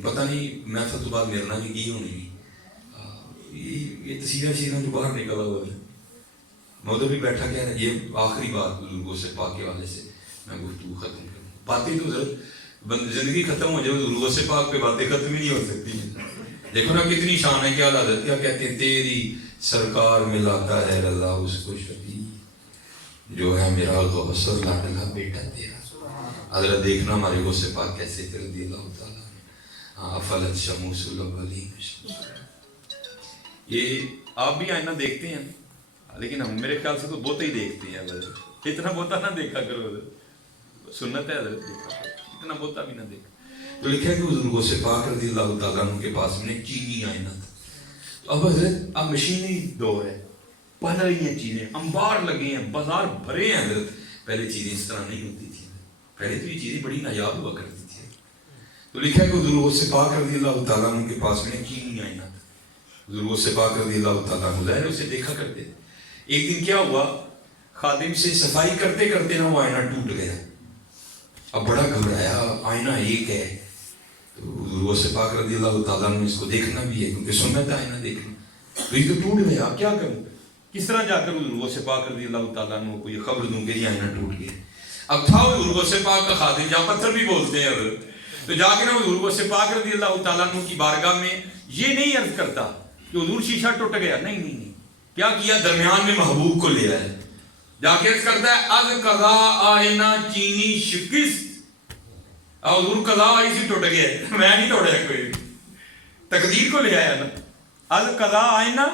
پتہ نہیں میں تو بعد میرنا بھی کی ہونی, یہ تصویریں شیریں جو باہر نکلا ہوا ہے, میں ادھر بھی بیٹھا کیا, یہ آخری بات بزرگوں سے پاک کے والے سے میں گفتگو ختم کروں. باتیں تو ضرورت زندگی ختم ہو جائے, بزرگوں سے پاک پہ باتیں ختم ہی نہیں ہو سکتی. دیکھو نا کتنی شان ہے, کیا حضرت کیا کہتے ہیں, تیری سرکار میں لاتا ہے رضا اس کو شفیع، جو ہے میرا غوث اور لاڈلا بیٹا تیرا۔ حضرت دیکھنا ہمارے غوث پاک کیسے کر دی اللہ تعالیٰ نے، افلت شموس الاولین۔ یہ آپ بھی آئینہ دیکھتے ہیں لیکن ہم میرے خیال سے تو بہت ہی دیکھتے ہیں حضرت، اتنا بہتا نہ دیکھا کرو حضرت، سنت ہے حضرت دیکھا کرو، اتنا بہتا بھی نہ دیکھا۔ تو لکھا ہے کہ حضور غوث پاک رضی اللہ تعالیٰ عنہ کے پاس میں چینی آئینہ تھا۔ تو اب حضرت اب مشینری دور ہے، بن رہی ہیں چیزیں، انبار لگے ہیں، بازار بھرے ہیں حضرت۔ پہلے چیزیں اس طرح نہیں ہوتی تھی، پہلے تو یہ چیزیں بڑی نایاب ہوا کرتی تھی۔ تو لکھا ہے کہ حضور غوث پاک رضی اللہ تعالیٰ عنہ کے پاس میں چینی آئینہ تھا۔ حضور غوث پاک رضی اللہ تعالیٰ عنہ ظاہر اسے دیکھا کرتے تھے۔ ایک دن کیا ہوا، خادم سے صفائی کرتے کرتے نا وہ آئینہ ٹوٹ گیا۔ اب بڑا گھبرایا، آئینہ ایک ہے، تو حضور غوث پاک رضی اللہ تعالیٰ عنہ اس کو دیکھنا بھی ہے کیونکہ سنت ہے آئینہ دیکھنا، تو یہ تو ٹوٹ گیا، اب کیا کروں؟ کس طرح جا کر حضور غوث پاک رضی اللہ تعالیٰ عنہ کو یہ خبر دوں کہ یہ آئینہ ٹوٹ گیا۔ اب تھا حضور غوث پاک کا خادم، جہاں پتھر بھی بولتے ہیں حضرت، تو جا کے نا حضور غوث پاک رضی اللہ تعالیٰ عنہ کی بارگاہ میں یہ نہیں عرض کرتا کہ حضور شیشہ ٹوٹ گیا، نہیں نہیں نہیں، کیا کیا، درمیان میں محبوب کو لے آئے، جا کے عرض کرتا ہے از قضا آئینہ چینی شکست، حضور قضا آئی سے ٹوٹ گیا، میں نہیں توڑا کوئی، تقدیر کو لے آیا نا، از قضا آئینہ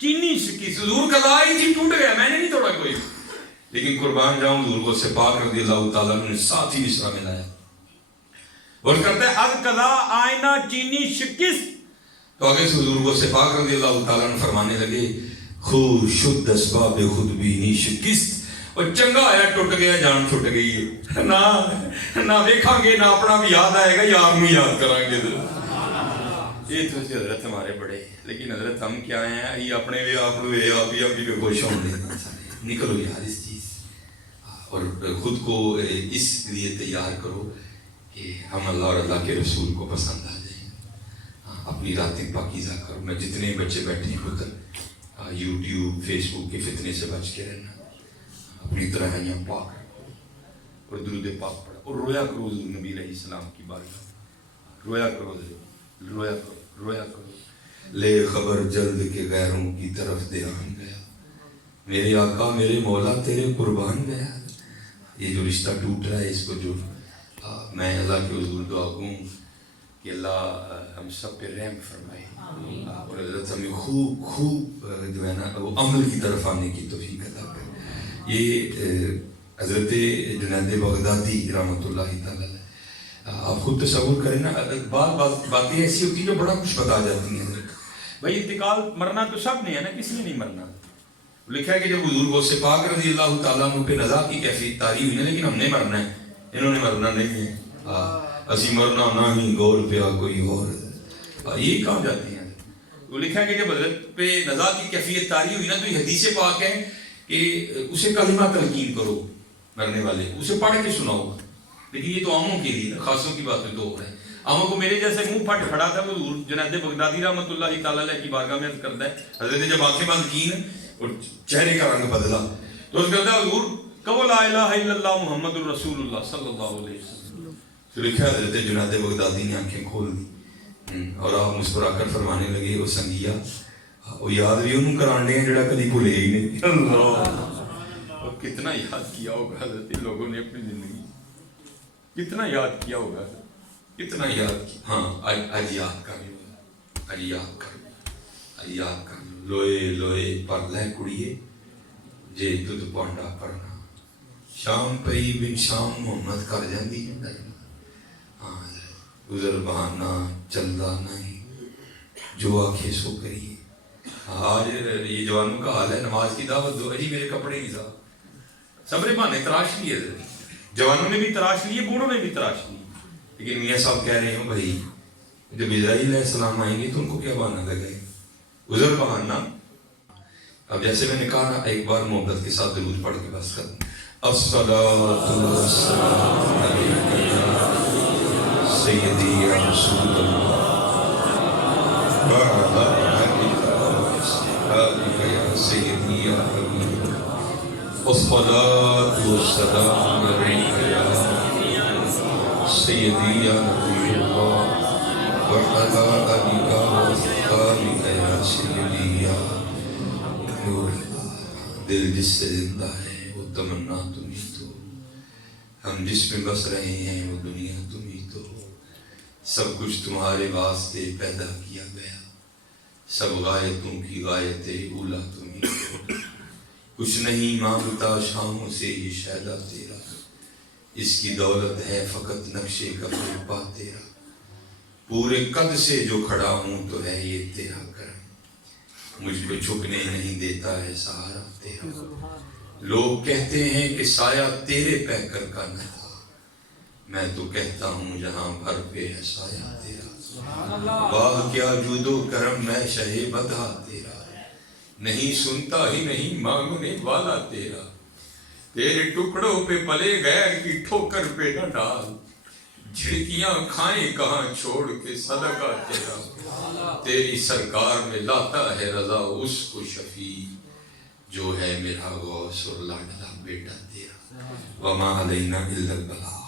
چینی شکست، حضور قضا آئی تھی ٹوٹ گیا، میں نے نہیں توڑا کوئی۔ لیکن قربان جاؤں حضور غوث پاک رضی اللہ تعالیٰ عنہ نے ساتھ ہی مصرع میں لایا اور کرتا ہے از قضا آئینہ چینی شکست، تو آگے سے حضور غوث پاک رضی اللہ تعالیٰ عنہ فرمانے لگے خود شد اسباب خود بینی شکست، اور چنگا آیا ٹوٹ گیا، جان ٹوٹ گئی ہے، نہ دیکھاں گے نہ اپنا بھی یاد آئے گا، یار میں یاد کریں گے۔ یہ تو حضرت ہمارے بڑے، لیکن حضرت ہم کیا ہیں، یہ اپنے بھی آپ لوگ آپ ہی پہ خوش ہوں گے، نکلو یار اس چیز، اور خود کو اس لیے تیار کرو کہ ہم اللہ اور اللہ کے رسول کو پسند آ جائیں، اپنی راتیں پاکیزہ کرو۔ میں جتنے بچے بیٹھے ہیں خود یوٹیوب فیس بک کے فتنے سے بچ کے رہنا، اپنی تنہائیاں پاک رکھو اور درود پاک پڑھو اور رویا کرو حضور نبی علیہ السلام کی بارگاہ، رویا کرو رویا کرو رویا کرو۔ لے خبر جلد کے غیروں کی طرف دھیان گیا، میرے آقا میرے مولا تیرے قربان گیا۔ یہ جو رشتہ ٹوٹ رہا ہے اس کو جو میں اللہ کے حضور دعا کروں کہ اللہ ہم سب پہ رحم فرمائے اور حضرت ہمیں خوب خوب جو ہے نا وہ عمل کی طرف آنے کی توفیق عطا کرے۔ یہ حضرت جنید بغدادی رحمۃ اللہ تعالیٰ آپ خود تصور کریں نا، باتیں ایسی ہوتی ہیں جو بڑا کچھ بتا جاتی ہیں۔ بھائی انتقال مرنا تو سب نے ہے نا، کسی نے نہیں مرنا۔ لکھا ہے کہ جب حضور غوث پاک رضی اللہ تعالیٰ عنہ پہ رضا کی کیفیت طاری ہوئی ہے، لیکن ہم نے مرنا ہے، انہوں نے مرنا نہیں ہے، اسی مرنا نہ ہی گول پیا کوئی اور، یہی کہاں جاتی ہیں۔ وہ لکھا ہے کہ جب حضرت پہ رضا کی کیفیت طاری ہوئی نا، تو یہ حدیث پاک ہے کہ اسے کلمہ تلقین کرو، مرنے والے اسے پڑھ کے سناؤ۔ لیکن یہ تو عاموں کے لیے، خاصوں کی بات تو ہے۔ عاموں کو میرے جیسے منہ پھٹ کھڑا تھا، وہ حضور جنید بغدادی رحمۃ اللہ تعالیٰ علیہ کی بارگاہ میں عرض کرتا ہے، حضرت نے جب آنکھیں بند کی اور چہرے کا رنگ بدلا تو اس کہتا ہے حضور کہو لا الہ الا اللہ محمد الرسول اللہ صلی اللہ علیہ وسلم۔ تو لکھا ہے حضرت جنید بغدادی نے آنکھیں کھول دی اور آپ مسکرا کر فرمانے لگے وہ سنگیا وہ یاد بھی انہوں کران لے ہیں جڑا کدی بھولے ہی نہیں۔ اللہ، اور کتنا یاد کیا ہوگا حضرت لوگوں نے اپنی زندگی، کتنا یاد کیا ہوگا، کتنا یاد کیا۔ ہاں آج یاد کر لو، آج یاد کر لو، آج یاد کر لو۔ لوئے لوئے پر لے کڑیے جے دودھ پانڈا پڑنا، شام پئی بن شام محمد کر جاندی ہے۔ ہاں گزر بہانا چلدا نہیں، جو آنکھیں سو کریے۔ آج یہ جوانوں کا حال ہے، نماز کی دعوت دو، اجی میرے کپڑے نہیں صاحب، سبرے بہانے تراش لیے، جوانوں نے بھی تراش لیے، بوڑھوں نے بھی تراش لیے۔ لیکن میاں صاحب کہہ رہے ہیں بھائی جب اسرائیل علیہ السلام آئیں گے تو ان کو کیا بہانا لگے، گزر بہانا۔ اب جیسے میں نے کہا نا، ایک بار محبت کے ساتھ درود پڑھ کے بس ختم۔ الصلاۃ والسلام علیک یا سیدی یا رسول اللہ وعلی آلک واصحابک یا سیدی یا حبیب اللہ، الصلاۃ والسلام علیک یا سیدی یا نبی اللہ وعلی آلک واصحابک یا سیدی یا نور اللہ دل جس سے زندہ ہے وہ تمنا تم ہی تو، ہم جس میں بس رہے ہیں وہ دنیا تم ہی تو، سب کچھ تمہارے واسطے پیدا کیا گیا، سب غایتوں کی غایت اولا تم ہی تو، کچھ نہیں مانگتا شاموں سے یہ شیدا تیرا، اس کی دولت ہے فقط نقشے کا پا تیرا، پورے قد سے جو کھڑا ہوں تو ہے یہ تیرا کرم، مجھ کو جھکنے نہیں دیتا ہے سہارا تیرا، لوگ کہتے ہیں کہ سایہ تیرے پیکر کا نہ تھا، میں تو کہتا ہوں جہاں بھر پہ ہے سایہ تیرا، واہ کیا جود و کرم میں شہ بدھا تیرا، نہیں سنتا ہی نہیں مانگنے والا تیرا، تیرے ٹکڑوں پہ پلے غیر کی ٹھوکر پہ نہ ڈال، جھڑکیاں کھائیں کہاں چھوڑ کے صدقہ تیرا، تیری سرکار میں لاتا ہے رضا اس کو شفیع، جو ہے میرا غوث اور لاڈلا بیٹا تیرا، وما علینا الا البلاغ۔